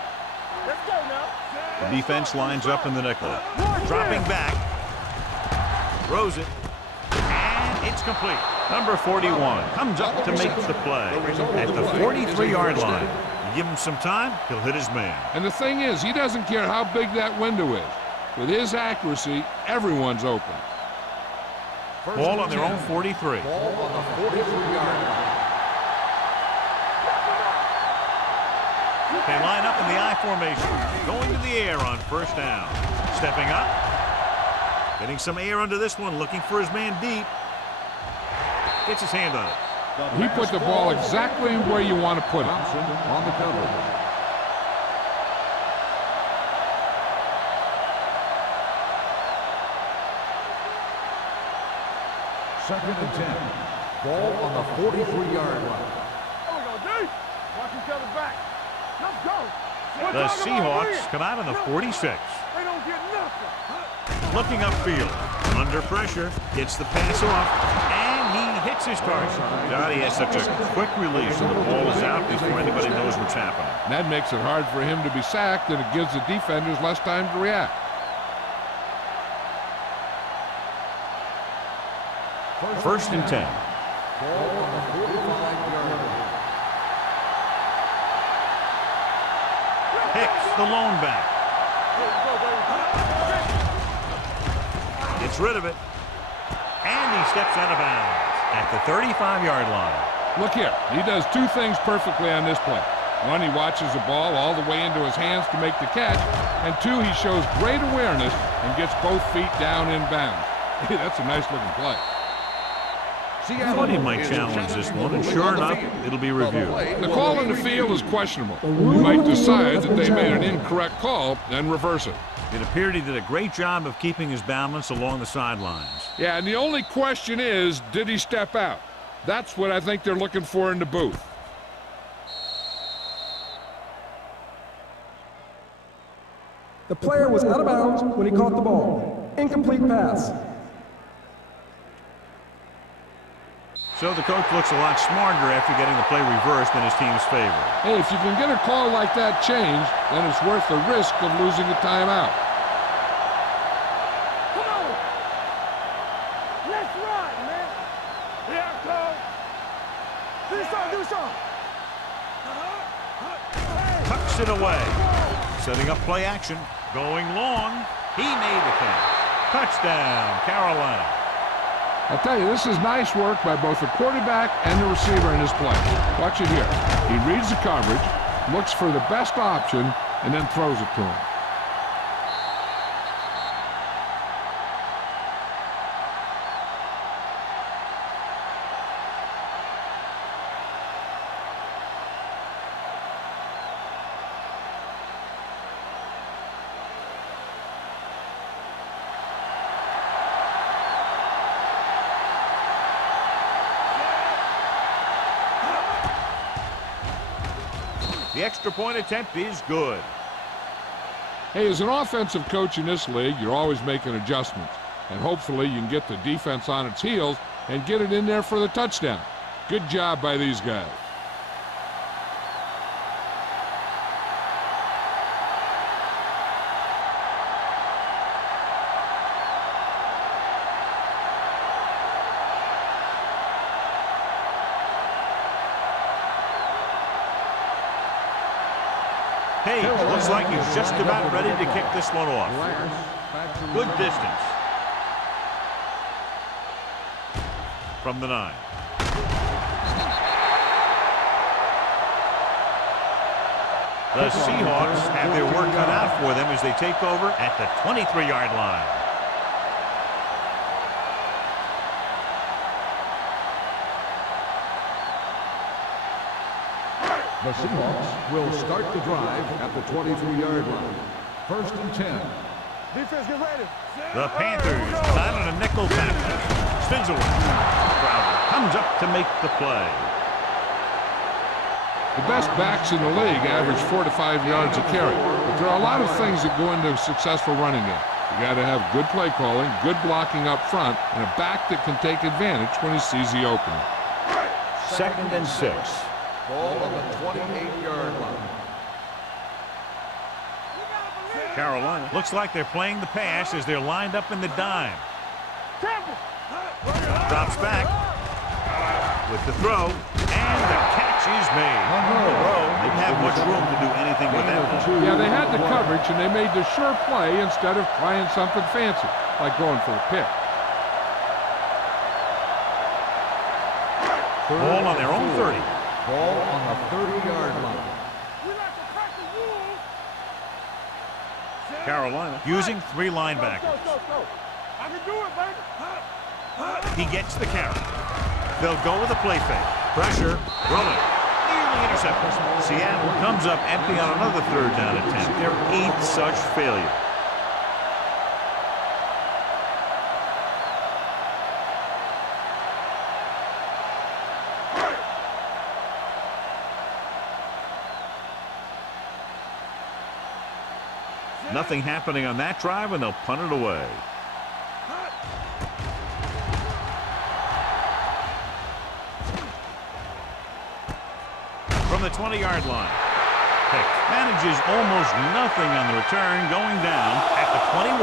Let's go now. The defense lines up in the nickel. Dropping back. Throws it. And it's complete. Number 41 comes up to make the play at the 43-yard line. You give him some time, he'll hit his man. And the thing is, he doesn't care how big that window is. With his accuracy, everyone's open. Ball on their own 43. Ball on the 43-yard line. They line up in the I formation, going to the air on first down. Stepping up, getting some air under this one, looking for his man deep. Gets his hand on it. He put the ball exactly where you want to put it. On the cover. Second and 10. Ball on the 43-yard line. There we go, D. Watch each other back. Let's go. The Seahawks come out on the 46. They don't get nothing. Looking upfield, under pressure, gets the pass off, and he hits his target. God, he has such a quick release, and the ball is out before anybody knows what's happening. And that makes it hard for him to be sacked, and it gives the defenders less time to react. First and 10. Ball on the 45-yard line. Hicks, the lone back. Gets rid of it. And he steps out of bounds at the 35-yard line. Look here, he does two things perfectly on this play. One, he watches the ball all the way into his hands to make the catch. And two, he shows great awareness and gets both feet down in bounds. Hey, that's a nice-looking play. Somebody might challenge this one, and sure enough, it'll be reviewed. The call in the field is questionable. We might decide that they made an incorrect call and reverse it. It appeared he did a great job of keeping his balance along the sidelines. Yeah, and the only question is, did he step out? That's what I think they're looking for in the booth. The player was out of bounds when he caught the ball. Incomplete pass. So the coach looks a lot smarter after getting the play reversed in his team's favor. Hey, if you can get a call like that changed, then it's worth the risk of losing a timeout. Come on. Let's run, man. Yeah, coach. Do something. Tucks it away. Setting up play action. Going long. He made the catch. Touchdown, Carolina. I'll tell you, this is nice work by both the quarterback and the receiver in this play. Watch it here. He reads the coverage, looks for the best option, and then throws it to him. The extra point attempt is good. Hey, as an offensive coach in this league, you're always making adjustments. And hopefully you can get the defense on its heels and get it in there for the touchdown. Good job by these guys. Hey, looks like he's just about ready to kick this one off. Good distance. From the 9. The Seahawks have their work cut out for them as they take over at the 23-yard line. The Seahawks will start the drive at the 23-yard line. First and 10. Defense, get ready. The Panthers come out on a nickel package. Spins away. Crowder comes up to make the play The best backs in the league average 4 to 5 yards a carry, but there are a lot of things that go into a successful running game. You got to have good play calling, good blocking up front, and a back that can take advantage when he sees the opening. 2nd and 6. Ball on the 28-yard line. Carolina looks like they're playing the pass as they're lined up in the dime. Drops back with the throw, and the catch is made. Didn't have much room to do anything with that one. Yeah, they had the coverage, and they made the sure play instead of trying something fancy, like going for a pick. Ball on their own 30. Ball on the 30-yard line. Carolina using 3 linebackers. I can do it, baby. He gets the carry. They'll go with a play fake. Pressure, rolling. Nearly intercepted. Seattle comes up empty on another 3rd down attempt. Their 8th such failure. Nothing happening on that drive, and they'll punt it away. From the 20-yard line. Pick manages almost nothing on the return, going down at the 21.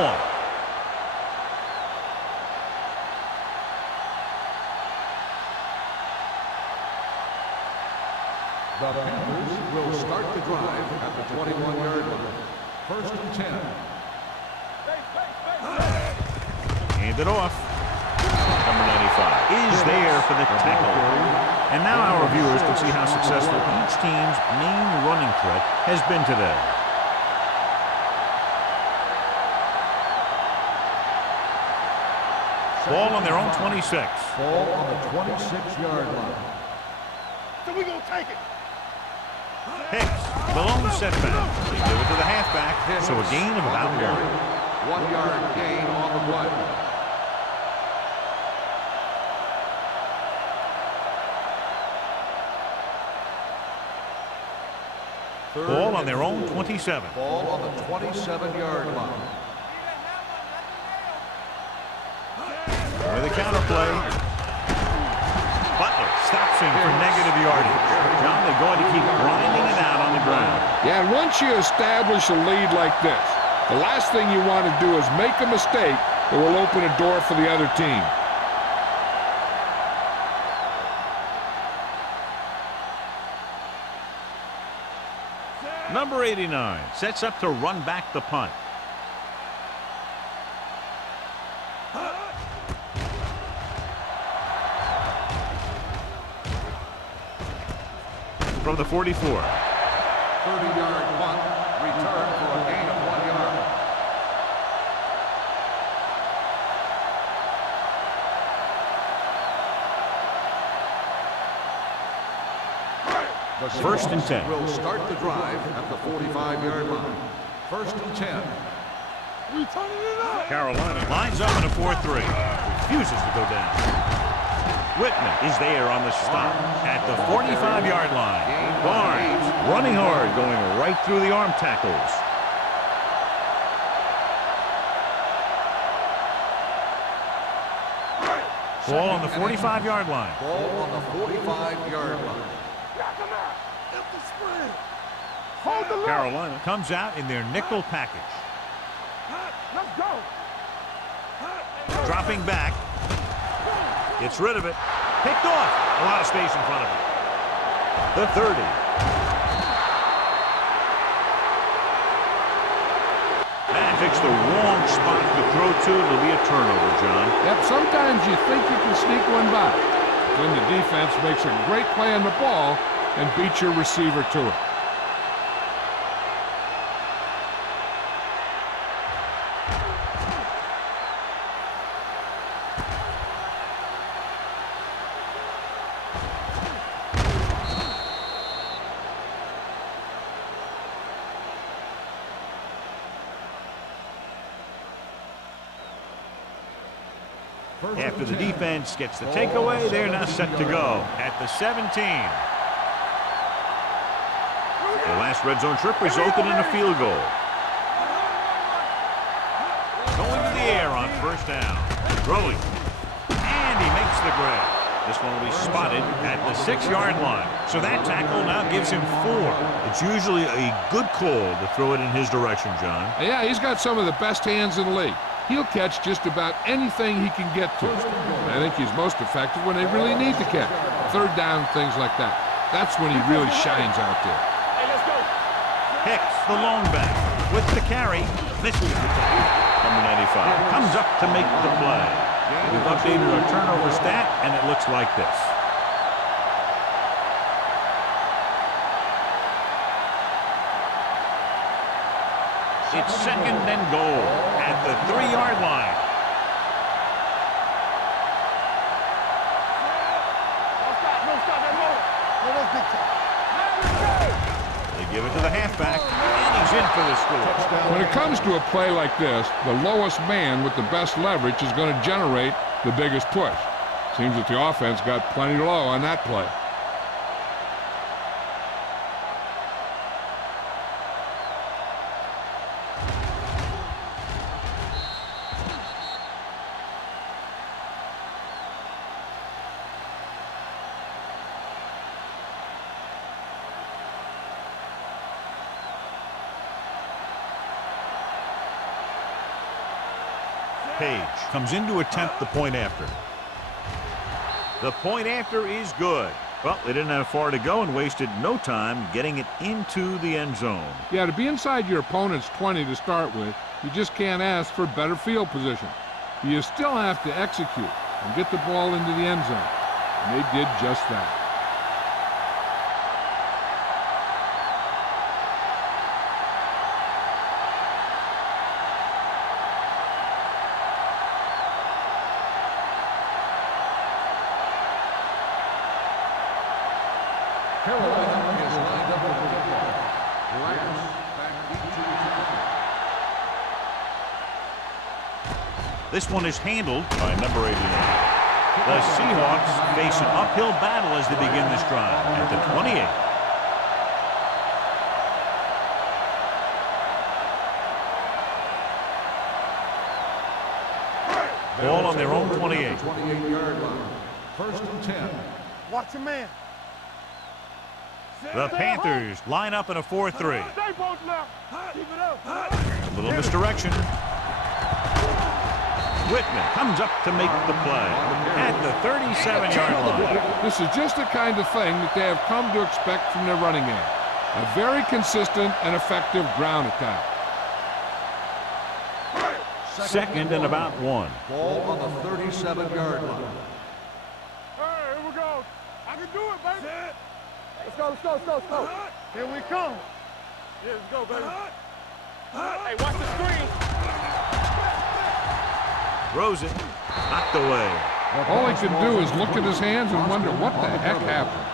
The Panthers will start the drive at the 21-yard line. 1st and 10. Hand it off. Number 95 is there for the tackle. And now our viewers can see how successful each team's main running threat has been today. Ball on their own 26. Ball on the 26-yard line. So we gonna take it. Hicks, the lone setback. They give it to the halfback, so a gain of about 1. 1-yard gain on the play. Ball on their own 27. Ball on the 27-yard line. With a counterplay. Butler stops him for negative yardage. John, they're going to keep grinding it out on the ground. Yeah, and once you establish a lead like this, the last thing you want to do is make a mistake that will open a door for the other team. Number 89 sets up to run back the punt. From the 44. 30-yard punt. Return for a gain of 1 yard. The 1st and 10. Will start the drive at the 45-yard line. 1st and 10. We turning it up. Carolina lines up in a 4-3. Refuses to go down. Whitman is there on the stop at the 45-yard line. Barnes running hard, going right through the arm tackles. Ball on the 45-yard line. Ball on the 45-yard line. Hold the line. Carolina comes out in their nickel package. Let's go. Dropping back. Gets rid of it. Picked off. A lot of space in front of him. The 30. That picks the wrong spot to throw to. It'll be a turnover, John. Yep, sometimes you think you can sneak one by. Then the defense makes a great play on the ball and beats your receiver to it. After the defense gets the takeaway, they're now set to go at the 17. red zone trip resulted in a field goal. Going to the air on first down. Throwing. And he makes the grab. This one will be spotted at the 6-yard line. So that tackle now gives him 4. It's usually a good call to throw it in his direction, John. Yeah, he's got some of the best hands in the league. He'll catch just about anything he can get to. I think he's most effective when they really need to catch. Third down, things like that. That's when he really shines out there. Hey, let's go. Hicks, the lone back, with the carry. Misses the tackle. Number 95 comes up to make the play. We've updated our turnover stat, and it looks like this. It's second and goal at the 3-yard line. They give it to the halfback, and he's in for the score. When it comes to a play like this, the lowest man with the best leverage is going to generate the biggest push. Seems that the offense got plenty low on that play. Page comes in to attempt the point after. The point after is good. Well, they didn't have far to go and wasted no time getting it into the end zone. Yeah, to be inside your opponent's 20 to start with, you just can't ask for better field position. You still have to execute and get the ball into the end zone. And they did just that. Carolina is lined up with the football. Lions back into the This one is handled by number 89. The Seahawks face an uphill battle as they begin this drive at the 28. Ball on their own 28. 28-yard line. First and 10. Watch your man. The Panthers line up in a 4-3. Stay both left. Keep it up. A little misdirection. Whitman comes up to make the play at the 37-yard line. This is just the kind of thing that they have come to expect from their running game. A very consistent and effective ground attack. Second and about 1. Ball on the 37-yard line. Hey, here we go. I can do it, baby. Let's go, let's go, let's go, let's go. Here we come. Yeah, let's go, baby. Hey, watch the screen. Throws it. Knocked away. All he can do is look at his hands and wonder what the heck happened.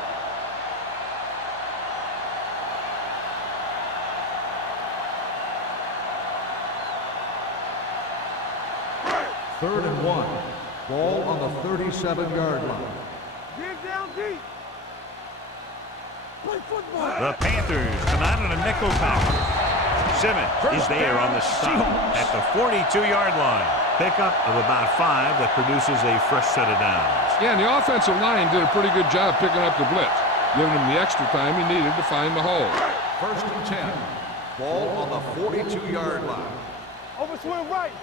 Third and 1. Ball on the 37-yard line. Get down deep. Play football. The Panthers come out in a nickel package. Simmons is there on the stop at the 42-yard line. Pickup of about 5 that produces a fresh set of downs. Yeah, and the offensive line did a pretty good job picking up the blitz, giving him the extra time he needed to find the hole. First and 10. Ball on the 42-yard line. Overswing right.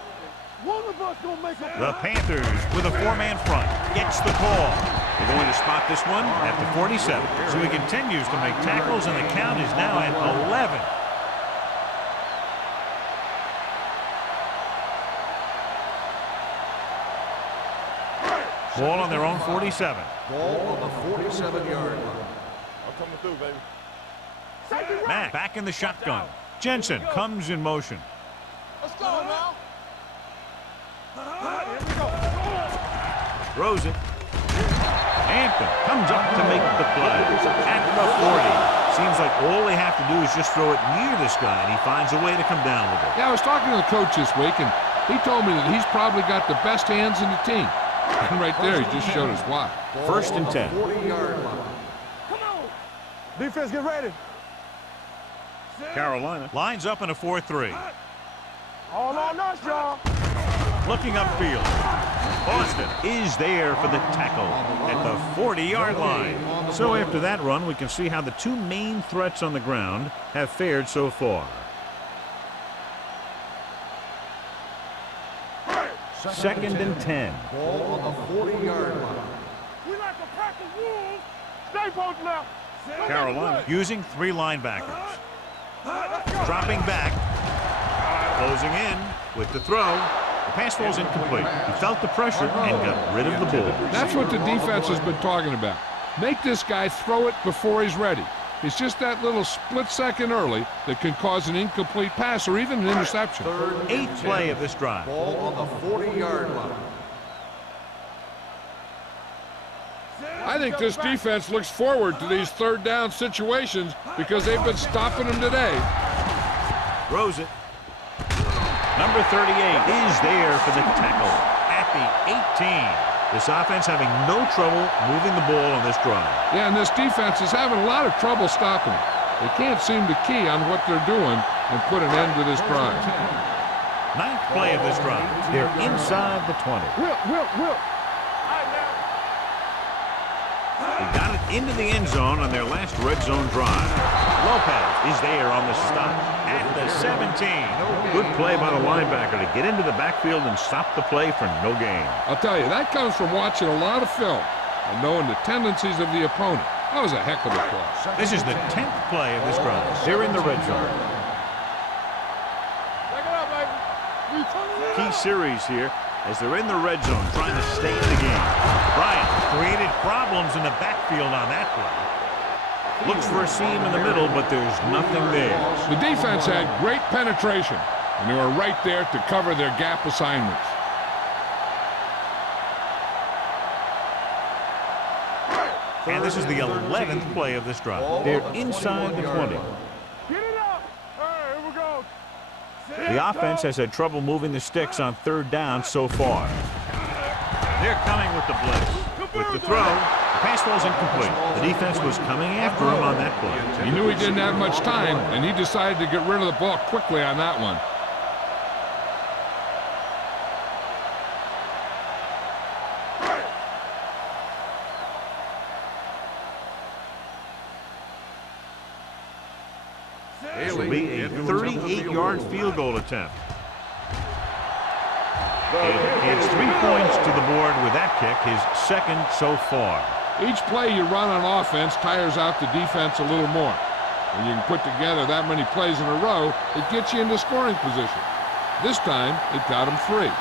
One of us gonna make a The Panthers with a 4-man front gets the call. They're going to spot this one at the 47. So he continues to make tackles, and the count is now at 11. Ball on their own 47. Ball on the 47-yard line. I'm coming through, baby. Matt back in the shotgun. Jensen comes in motion. Let's go now. Here we go. Throws it. Anthem comes up to make the play at the 40. Seems like all they have to do is just throw it near this guy, and he finds a way to come down with it. Yeah, I was talking to the coach this week, and he told me that he's probably got the best hands in the team. And right there, he just showed us why. First and 10. 40-yard line. Come on. Defense, get ready. Carolina lines up in a 4-3. All on us, y'all. Looking upfield. Boston is there for the tackle at the 40-yard line. So after that run, we can see how the two main threats on the ground have fared so far. Second and 10. Ball on the 40-yard line. We like a pack of wolves. Stay posted now. Carolina using three linebackers. Dropping back. Closing in with the throw. The pass falls incomplete. He felt the pressure and got rid of the ball. That's what the defense has been talking about. Make this guy throw it before he's ready. It's just that little split second early that can cause an incomplete pass or even an interception. Eighth play of this drive. Ball on the 40-yard line. I think this defense looks forward to these third down situations because they've been stopping them today. Throws it. Number 38 is there for the tackle at the 18. This offense having no trouble moving the ball on this drive. Yeah, and this defense is having a lot of trouble stopping it. They can't seem to key on what they're doing and put an end to this drive. Ninth play of this drive. They're inside the 20. Will. They got it into the end zone on their last red zone drive. Lopez is there on the stop at the 17. Good play by the linebacker to get into the backfield and stop the play for no gain. I'll tell you, that comes from watching a lot of film and knowing the tendencies of the opponent. That was a heck of a play. This is the 10th play of this drive. They're in the red zone. Back it up, baby. Key series here as they're in the red zone trying to stay in the game. Bryant created problems in the backfield on that play. Looks for a seam in the middle, but there's nothing there. The defense had great penetration, and they were right there to cover their gap assignments. And this is the 11th play of this drive. They're inside the 20. Get it up. All right, here we go. The offense has had trouble moving the sticks on third down so far. They're coming with the blitz. With the throw, the pass falls incomplete. The defense was coming after him on that play. He knew he didn't have much time, and he decided to get rid of the ball quickly on that one. This will be a 38-yard field goal attempt. It's 3 points to the board with that kick, his second so far. Each play you run on offense tires out the defense a little more. When you can put together that many plays in a row, it gets you into scoring position. This time, it got him 3.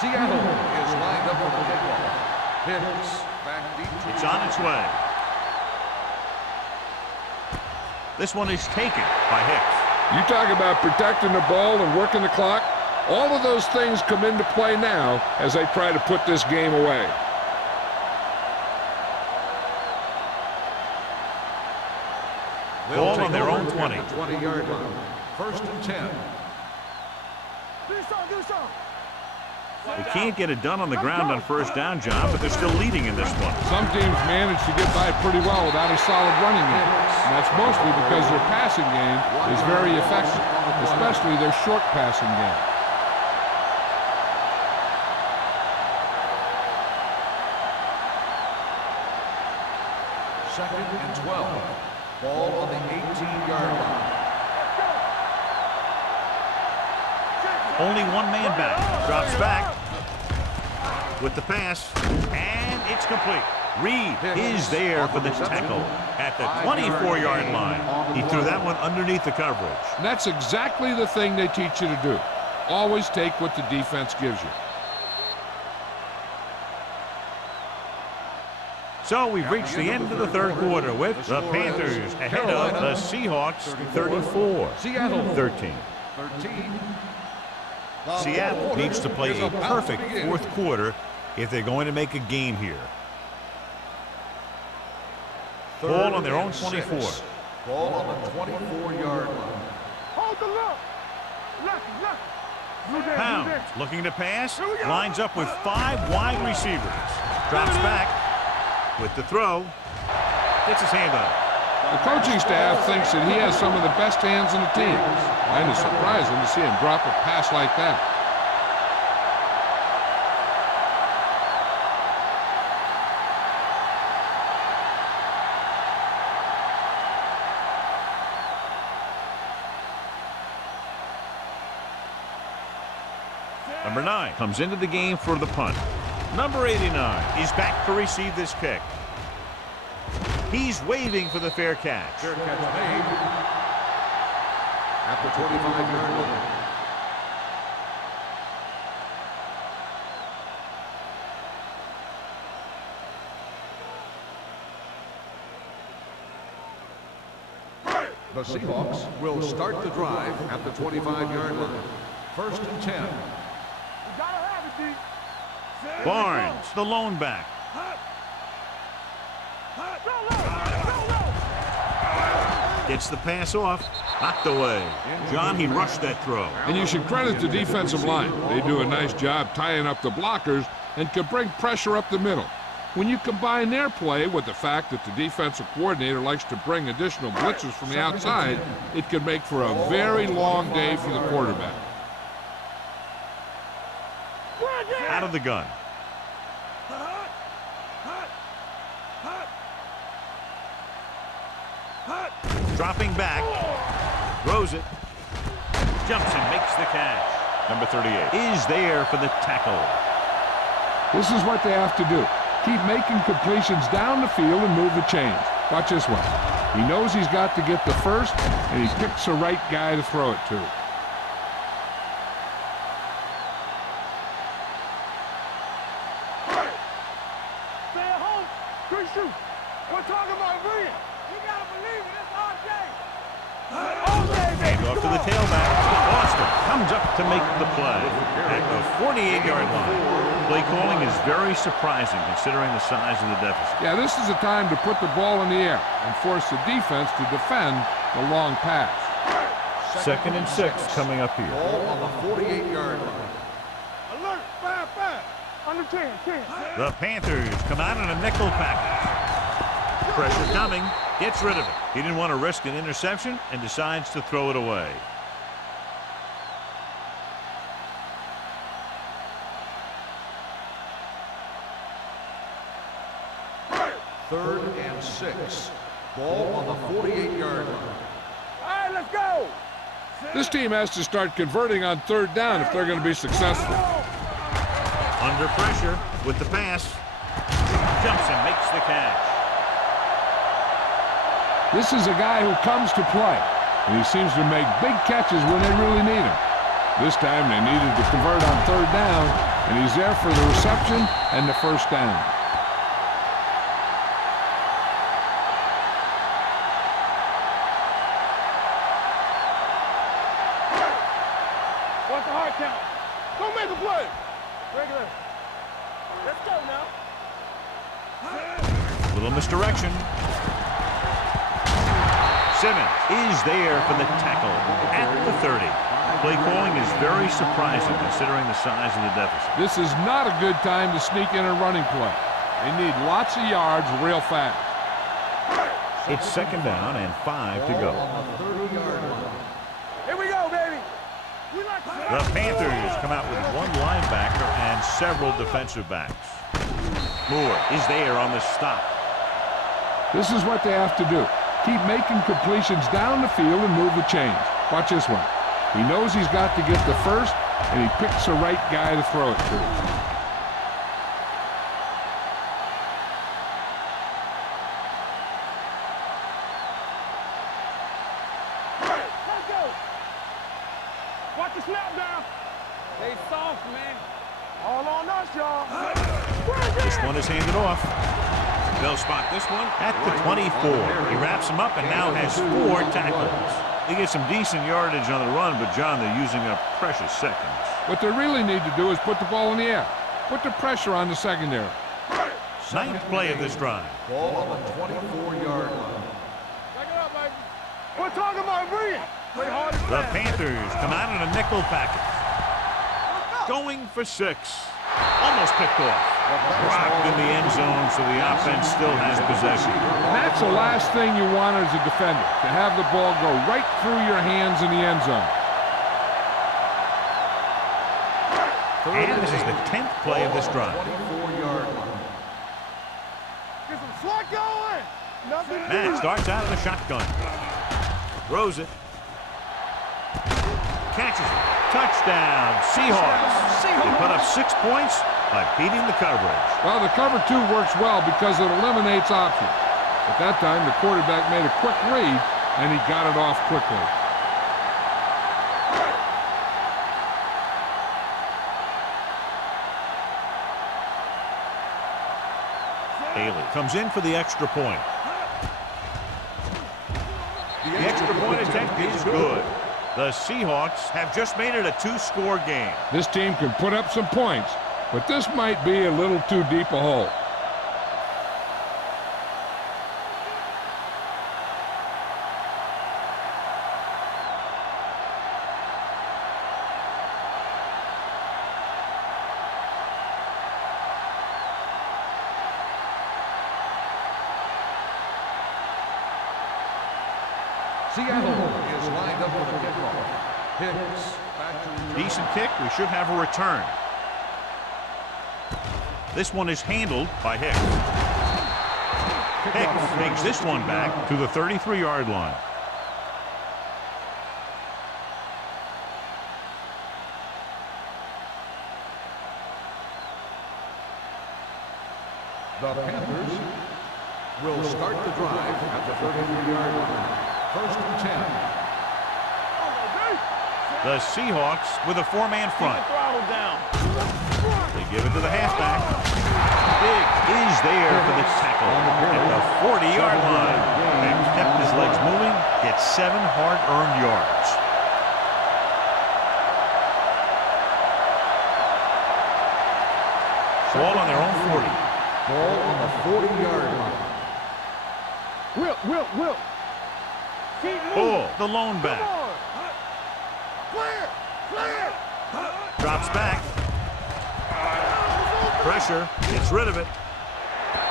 Seattle is lined up for the kickoff. Hicks back deep. It's on its way. This one is taken by Hicks. You talk about protecting the ball and working the clock. All of those things come into play now as they try to put this game away. Ball on their own 20. 20-yard line. First and 10. Do something. They can't get it done on the ground on first down, John, but they're still leading in this one. Some teams manage to get by pretty well without a solid running game. And that's mostly because their passing game is very effective, especially their short passing game. Second and 12. Ball on the 18-yard line. Only one man back. Drops back with the pass, and it's complete. Reed is there for the tackle at the 24-yard line. He threw that one underneath the coverage. And that's exactly the thing they teach you to do. Always take what the defense gives you. So we've reached the end of the third quarter with the Panthers ahead of the Seahawks 34-13. Seattle needs to play a perfect fourth quarter if they're going to make a game here. Ball on their own 24. Ball on the 24-yard line. Hold the look. Left. Pounds looking to pass. Lines up with 5 wide receivers. Drops back with the throw. Gets his hand on it. The coaching staff thinks that he has some of the best hands in the team. And it's surprising to see him drop a pass like that. Number 9 comes into the game for the punt. Number 89 is back to receive this kick. He's waving for the fair catch. Fair catch made at the 25-yard line. The Seahawks will start the drive at the 25-yard line. 1st and 10. Barnes, the lone back. Gets the pass off. Knocked away. John, he rushed that throw. And you should credit the defensive line. They do a nice job tying up the blockers and can bring pressure up the middle. When you combine their play with the fact that the defensive coordinator likes to bring additional blitzes from the outside, it can make for a very long day for the quarterback. Out of the gun. Dropping back. Throws it. Jumps and makes the catch. Number 38 is there for the tackle. This is what they have to do. Keep making completions down the field and move the chains. Watch this one. He knows he's got to get the first, and he picks the right guy to throw it to. Stay at home. Good shoot. We're talking about Brian. You got to believe it. It's RJ. Hand off to the tailback. Boston comes up to make the play at the 48-yard line. Play calling is very surprising considering the size of the deficit. Yeah, this is the time to put the ball in the air and force the defense to defend the long pass. 2nd and 6 coming up here. Ball on the 48-yard line. Alert. 5-5. Under 10. The Panthers come out in a nickel package. Pressure coming. Gets rid of it. He didn't want to risk an interception and decides to throw it away. Third and 6. Ball on the 48-yard line. All right, let's go. This team has to start converting on 3rd down if they're going to be successful. Under pressure with the pass. Jumps and makes the catch. This is a guy who comes to play, and he seems to make big catches when they really need him. This time they needed to convert on 3rd down, and he's there for the reception and the 1st down. What's the hard count? Don't make a play. Regular. Let's go now. Little misdirection. Simmons is there for the tackle at the 30. Play calling is very surprising considering the size of the deficit. This is not a good time to sneak in a running play. They need lots of yards real fast. It's 2nd down and 5 to go. On the 30-yard line. Here we go, baby. We like The Panthers come out with 1 linebacker and several defensive backs. Moore is there on the stop. This is what they have to do. Keep making completions down the field and move the chains. Watch this one. He knows he's got to get the first, and he picks the right guy to throw it to. Let's go. Watch the snap down. They soft, man. All on us, y'all. This one is handed off. They'll spot this one at the 24. He wraps him up and now has 4 tackles. They get some decent yardage on the run, but, John, they're using up precious seconds. What they really need to do is put the ball in the air. Put the pressure on the secondary. 9th play of this drive. Ball on the 24-yard line. Back it up, baby. We're talking about Brian. Play hard and The fast. Panthers come out in a nickel package. going for 6. Almost picked off. Dropped in the end zone, so the offense still has possession. And that's the last thing you want as a defender, to have the ball go right through your hands in the end zone. And this is the 10th play of this drive. 24-yard line. Get some slot going. Nothing. Matt starts out of the shotgun. Throws it. Catches it. Touchdown, Seahawks. They put up 6 points by beating the coverage. Well, the cover 2 works well because it eliminates options. At that time, the quarterback made a quick read, and he got it off quickly. Haley comes in for the extra point. The extra point attempt is good. The Seahawks have just made it a 2-score game. This team can put up some points, but this might be a little too deep a hole. Seattle is lined up with a kickoff. Hicks back to return. Decent kick. We should have a return. This one is handled by Hicks. Hicks takes this one back to the 33-yard line. The Panthers will start the drive at the 33-yard line. 1st and 10. The Seahawks with a 4-man front. Throttle down. They give it to the halfback. Big is there for the tackle at the 40-yard line. And kept his legs moving, gets 7 hard-earned yards. Ball on their own 40. Ball on the 40-yard line. Will. Keep moving. Bull, the lone back. Clear. Drops back. Pressure. Gets rid of it.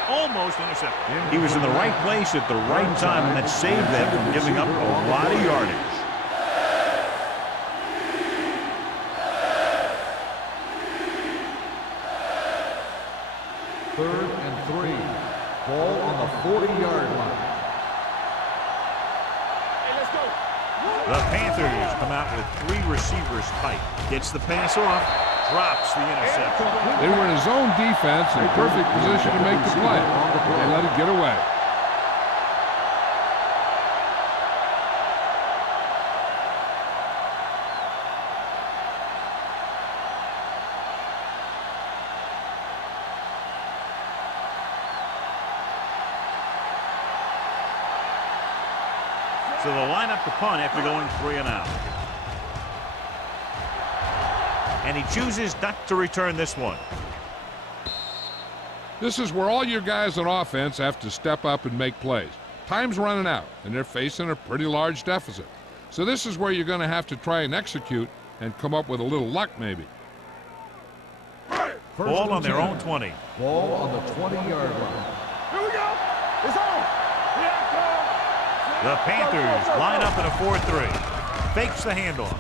Almost intercepted. He was in the right place at the right time, and that saved them from giving up a lot of yardage. Third and 3. Ball on the 40-yard line. The Panthers come out with 3 receivers tight. Gets the pass off, drops the interception. They were in a zone defense in perfect position to make the play. They let it get away. So they'll line up the punt after going 3 and out. And he chooses not to return this one. This is where all your guys on offense have to step up and make plays. Time's running out, and they're facing a pretty large deficit. So this is where you're going to have to try and execute and come up with a little luck, maybe. Ball on their own 20. Ball on the 20-yard line. Here we go. It's on. The Panthers line up in a 4-3. Fakes the handoff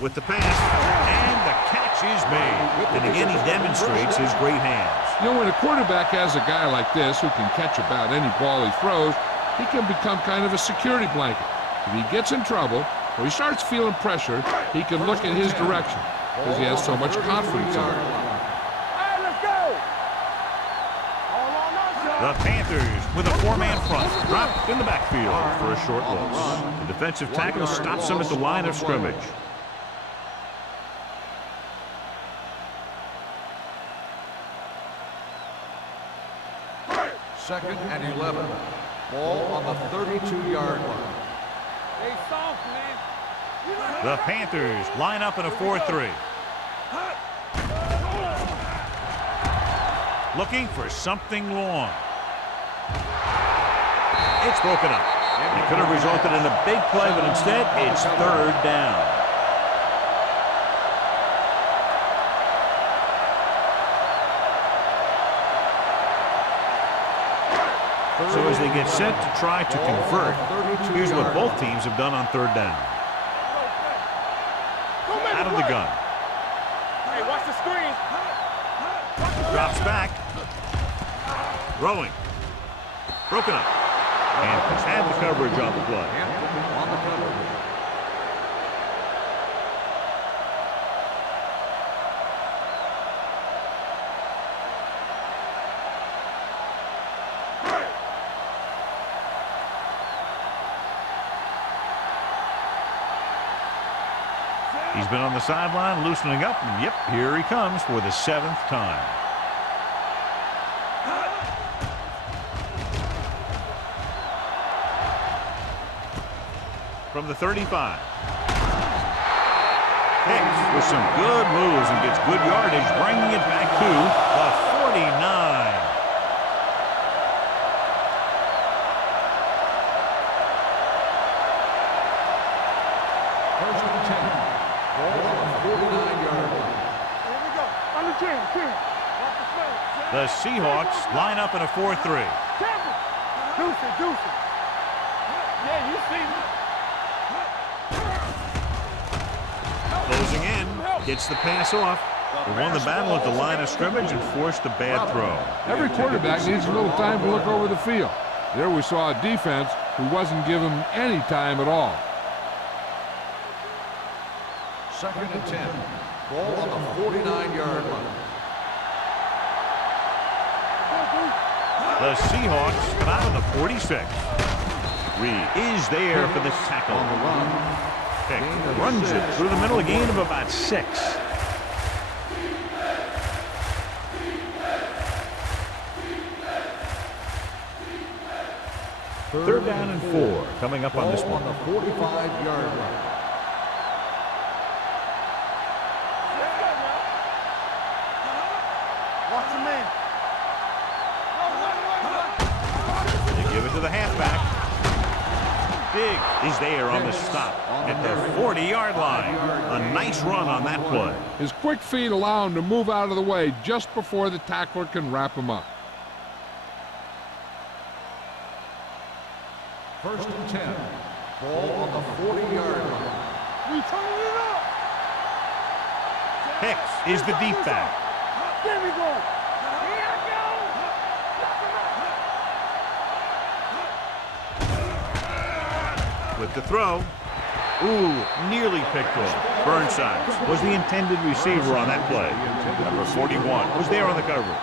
with the pass, and the catch is made. And again, he demonstrates his great hands. You know, when a quarterback has a guy like this who can catch about any ball he throws, he can become kind of a security blanket. If he gets in trouble or he starts feeling pressure, he can look in his direction because he has so much confidence in him. Hey, let's go. The Panthers with a 4-man front, dropped in the backfield for a short loss. The defensive tackle stops him at the line of scrimmage. Second and 11. Ball on the 32-yard line. Stay soft, man. The Panthers line up in a 4-3. Looking for something long. It's broken up. It could have resulted in a big play, but instead it's 3rd down. So as they get set to try to convert, here's what both teams have done on third down. Out of the gun. Hey, watch the screen. Drops back. Throwing. Broken up. And has had the coverage on the play. On the cover. He's been on the sideline loosening up, and yep, here he comes for the 7th time. From the 35. Hicks with some good moves and gets good yardage, bringing it back to the 49. First and 10. Ball on the 49-yard line. Here we go. Under 10. Watch the screen. The Seahawks line up in a 4-3. Careful. Deuce it. Yeah, you see me. Closing in, gets the pass off. They won the battle at the line of scrimmage and forced a bad throw. Every quarterback needs a little time to look over the field. There we saw a defense who wasn't given any time at all. Second and 10. Ball on the 49-yard line. The Seahawks come out on the 46. Reed is there for the tackle. On the run. Pick runs it through the middle, a gain of about 6. Third down and 4 coming up on this one. On the 45-yard line. Watch the man. They give it to the halfback. Big is there on the stop at the 40-yard line. A nice run on that play. His quick feet allow him to move out of the way just before the tackler can wrap him up. First and 10. Ball on the 40-yard line. We turning it up. Hicks is the deep back. There we go. Here I go. With the throw. Ooh, nearly picked off. Burnside was the intended receiver on that play. Number 41 was there on the coverage.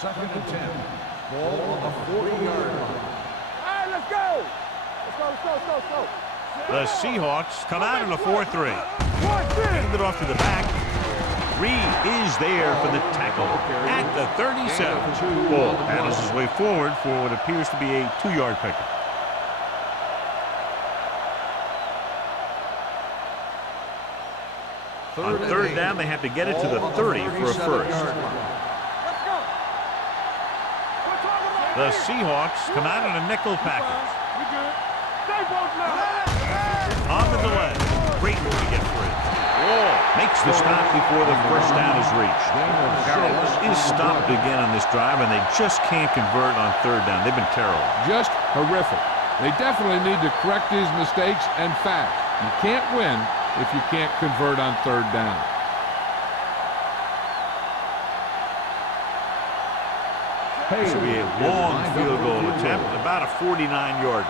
Second and 10. Ball on the 40-yard line. All right, let's go. Let's go. The Seahawks come out in a 4-3. Watch this. Hand it off to the back. Reed is there for the tackle at the 37. Ball paddles his way forward for what appears to be a 2-yard pickup. On third down, they have to get it to the 30 for a first. Let's go. The Seahawks come out in a nickel package. We good. Stay both now. On the delay. Great to get free. Wall makes the stop before the first down is reached. Carroll is stopped again on this drive, and they just can't convert on third down. They've been terrible. Just horrific. They definitely need to correct these mistakes and fast. You can't win if you can't convert on third down. This will be a long field goal attempt, about a 49-yarder.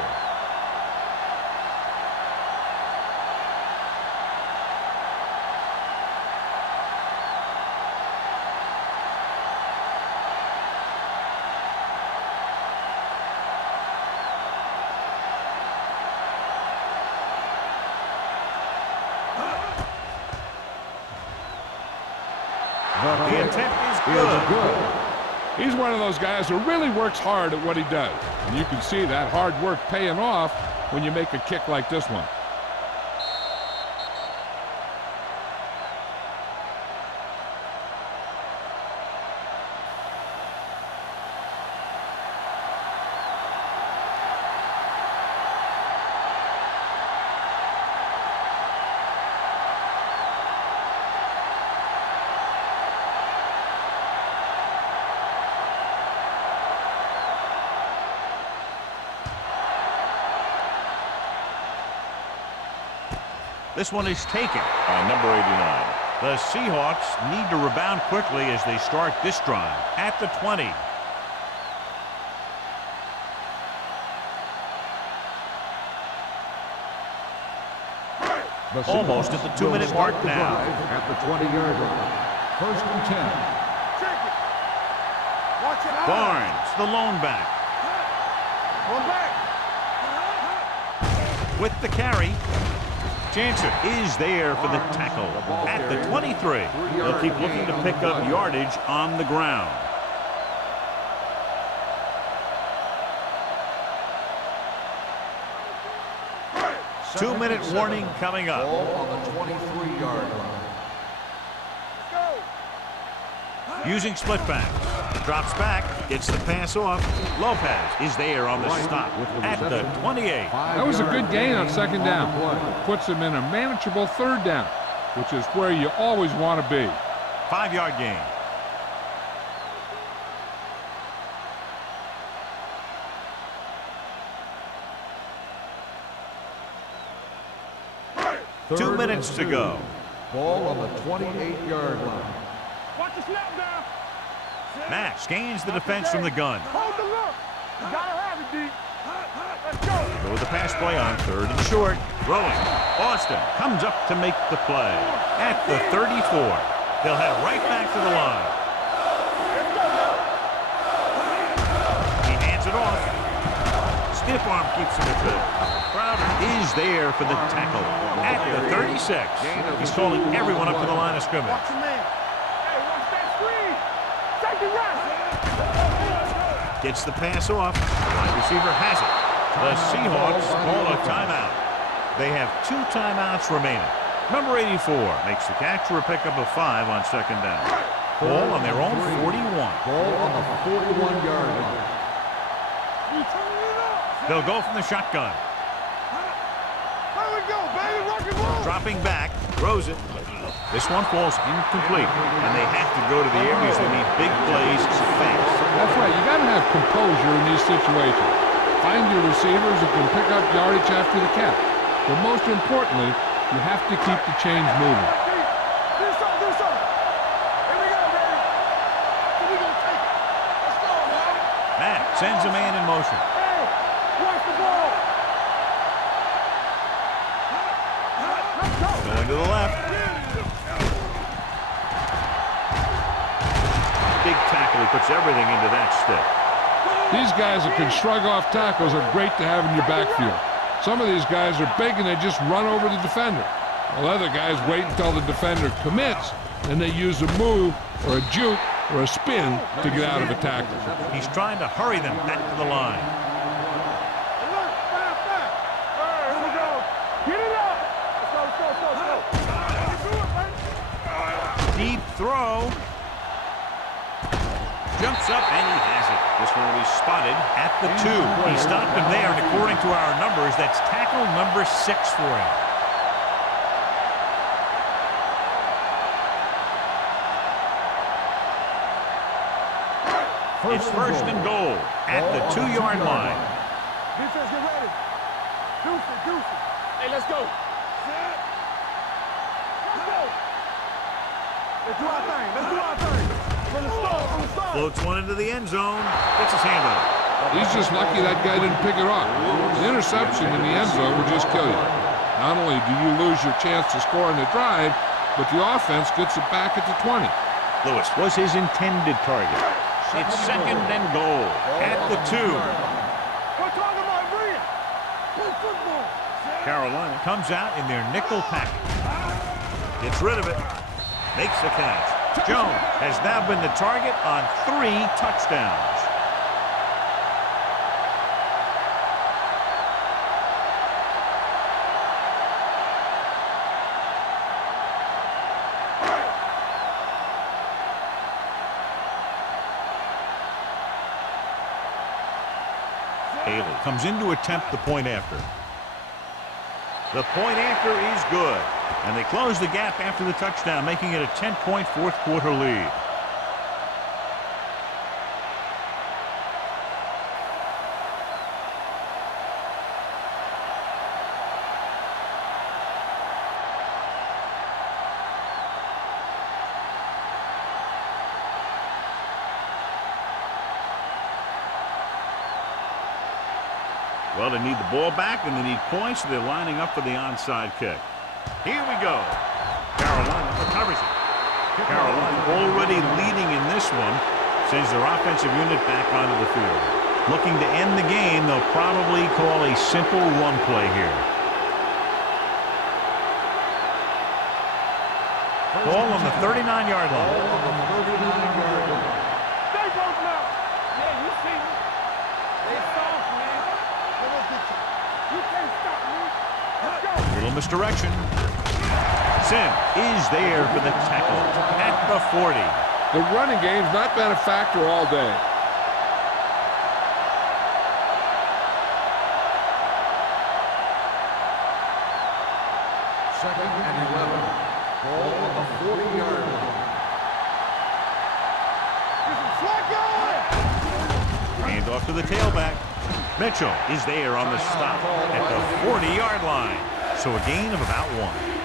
The attempt is good. He's one of those guys who really works hard at what he does. And you can see that hard work paying off when you make a kick like this one. This one is taken by number 89. The Seahawks need to rebound quickly as they start this drive at the 20. Almost at the 2-minute mark now. At the 20-yard line. 1st and 10. Watch it. Barnes, the lone back. Go back. With the carry. Jansen is there for the tackle at the 23. They'll keep looking to pick up yardage on the ground. Two-minute warning coming up. Ball on the 23-yard line. Using split back. Drops back, gets the pass off. Lopez is there on the stop at the 28. That was a good gain on 2nd down. Puts him in a manageable 3rd down, which is where you always want to be. 5-yard gain. Two minutes to go. Ball on the 28-yard line. Watch the snap down. Matt scans the defense from the gun. Hold the look. You gotta have it, D. Let's go. Go with the pass play on 3rd and short. Throwing. Austin comes up to make the play at the 34. They'll head right back to the line. He hands it off. Stiff arm keeps him at bay. Crowder is there for the tackle at the 36. He's calling everyone up to the line of scrimmage. Watch your man. Hey, watch that screen. Take the rest. Gets the pass off. The wide receiver has it. The Seahawks call a timeout. They have 2 timeouts remaining. Number 84 makes the catch for a pickup of 5 on 2nd down. Ball on their own 41. Ball on the 41-yard line. They'll go from the shotgun. There we go, baby. Rock and roll. Dropping back, throws it. This one falls incomplete, and they have to go to the areas they need big plays fast. That's right. You got to have composure in these situations. Find your receivers who can pick up yardage after the catch. But most importantly, you have to keep the chains moving. Do something. Here we go, baby. Here we go, take it. Let's go, man. Matt sends a man in motion. Hey, watch the ball. Let's go. Going to the left. Big tackle. He puts everything into that stick. These guys that can shrug off tackles are great to have in your backfield. Some of these guys are big and they just run over the defender. While other guys wait until the defender commits and they use a move or a juke or a spin to get out of a tackle. He's trying to hurry them back to the line. Look, fast. Hey, here we go. Get it up. Let's go. Deep throw. Jumps up and he has it. This one will be spotted at the 2. He stopped him there, and according to our numbers, that's tackle number 6 for him. It's 1st and goal at the 2-yard line. Defense, get ready. Deuce it. Hey, let's go. Let's do our thing. From the start. Floats one into the end zone. Gets his hand on it. He's just lucky that guy didn't pick it off. An interception in the end zone would just kill you. Not only do you lose your chance to score on the drive, but the offense gets it back at the 20. Lewis was his intended target. It's 2nd and goal at the 2. We're talking about Bria. Play football. Carolina comes out in their nickel package. Gets rid of it. Makes the catch. Jones has now been the target on 3 touchdowns. Haley comes in to attempt the point after. The point after is good. And they close the gap after the touchdown, making it a 10-point fourth quarter lead. Well, they need the ball back and they need points, so they're lining up for the onside kick. Here we go. Carolina recovers it. Carolina already leading in this one, sends their offensive unit back onto the field. Looking to end the game, they'll probably call a simple run play here. Ball on the 39-yard line. Stay close now. Yeah, you see me. They soft, man. You can't stop me. Let's go. Little misdirection. Sim is there for the tackle at the 40. The running game's not been a factor all day. Second and 11. Ball on the 40-yard line. Hand off to the tailback. Mitchell is there on the stop at the 40-yard line. So a gain of about 1.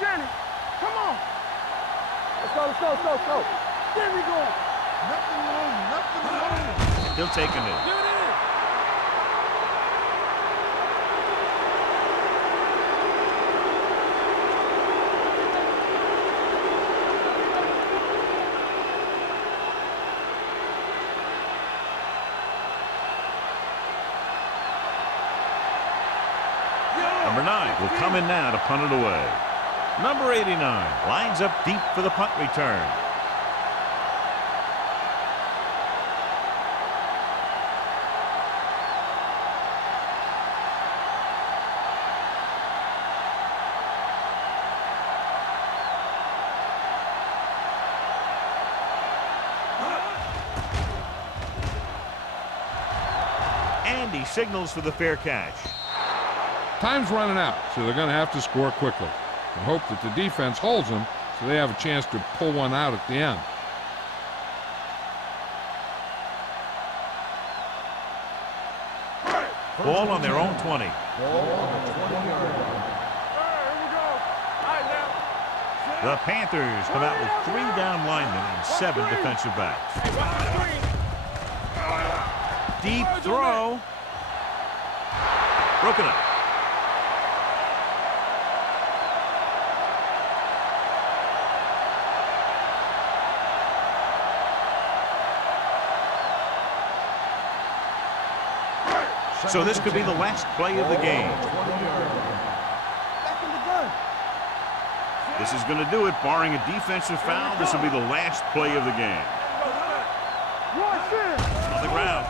Danny, come on. Let's go. There we go. Nothing wrong. He'll take him in. Number 9 will come in now to punt it away. Number 89 lines up deep for the punt return. And he signals for the fair catch. Time's running out, so they're going to have to score quickly and hope that the defense holds them so they have a chance to pull one out at the end. Ball on their own 20. Ball on the 20-yard line. Here we go. All right, now. The Panthers come out with 3 down linemen and 7 defensive backs. Hey, watch the screen. Deep throw. Broken up. So this could be the last play of the game. Back in the gun. This is going to do it. Barring a defensive foul, this will be the last play of the game. Watch this. On the ground.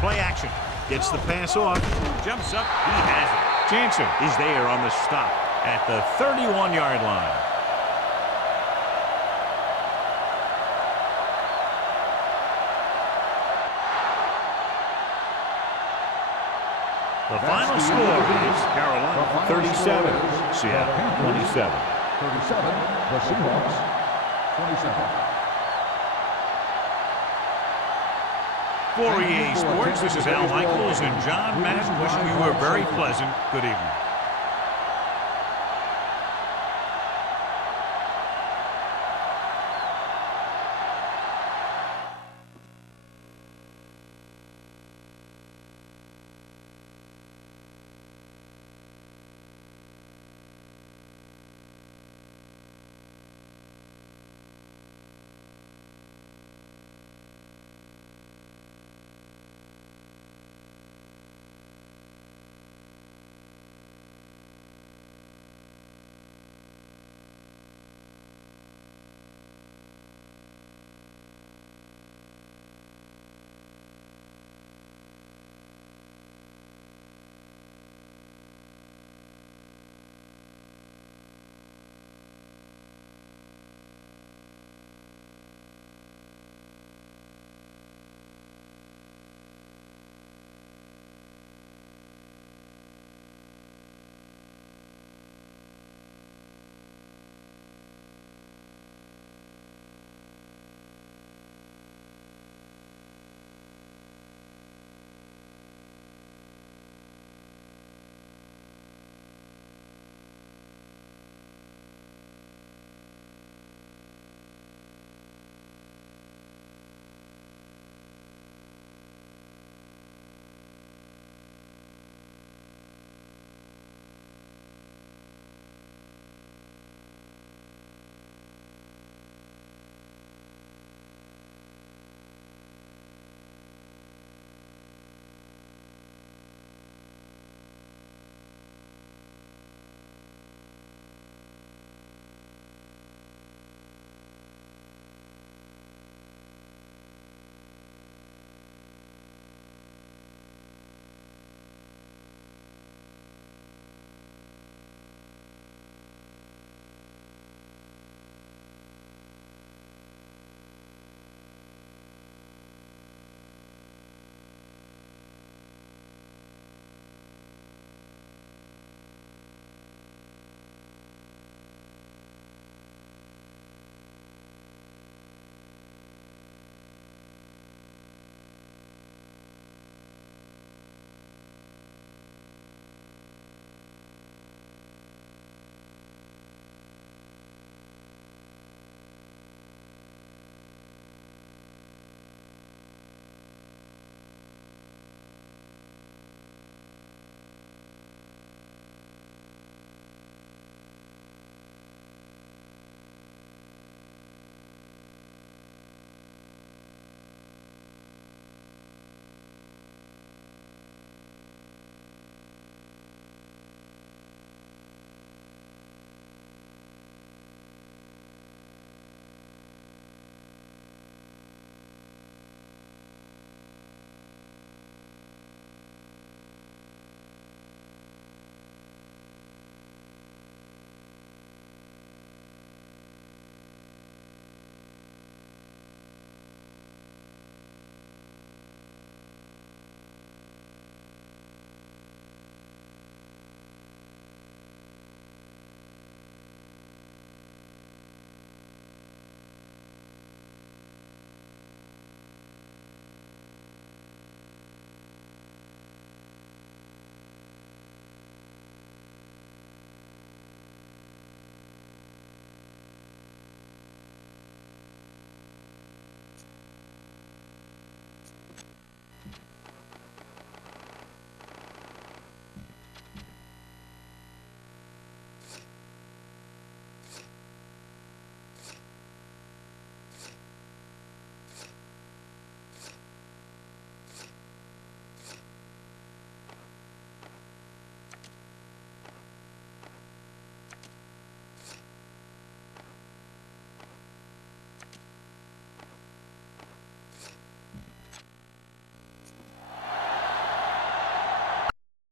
Play action. Gets the pass off. Jumps up. He has it. Jansen is there on the stop at the 31-yard line. The final score is Carolina 37, Seattle 27. 37, the Seahawks, 27. For EA Sports, this is Al Michaels and John Madden wishing you a very pleasant good evening.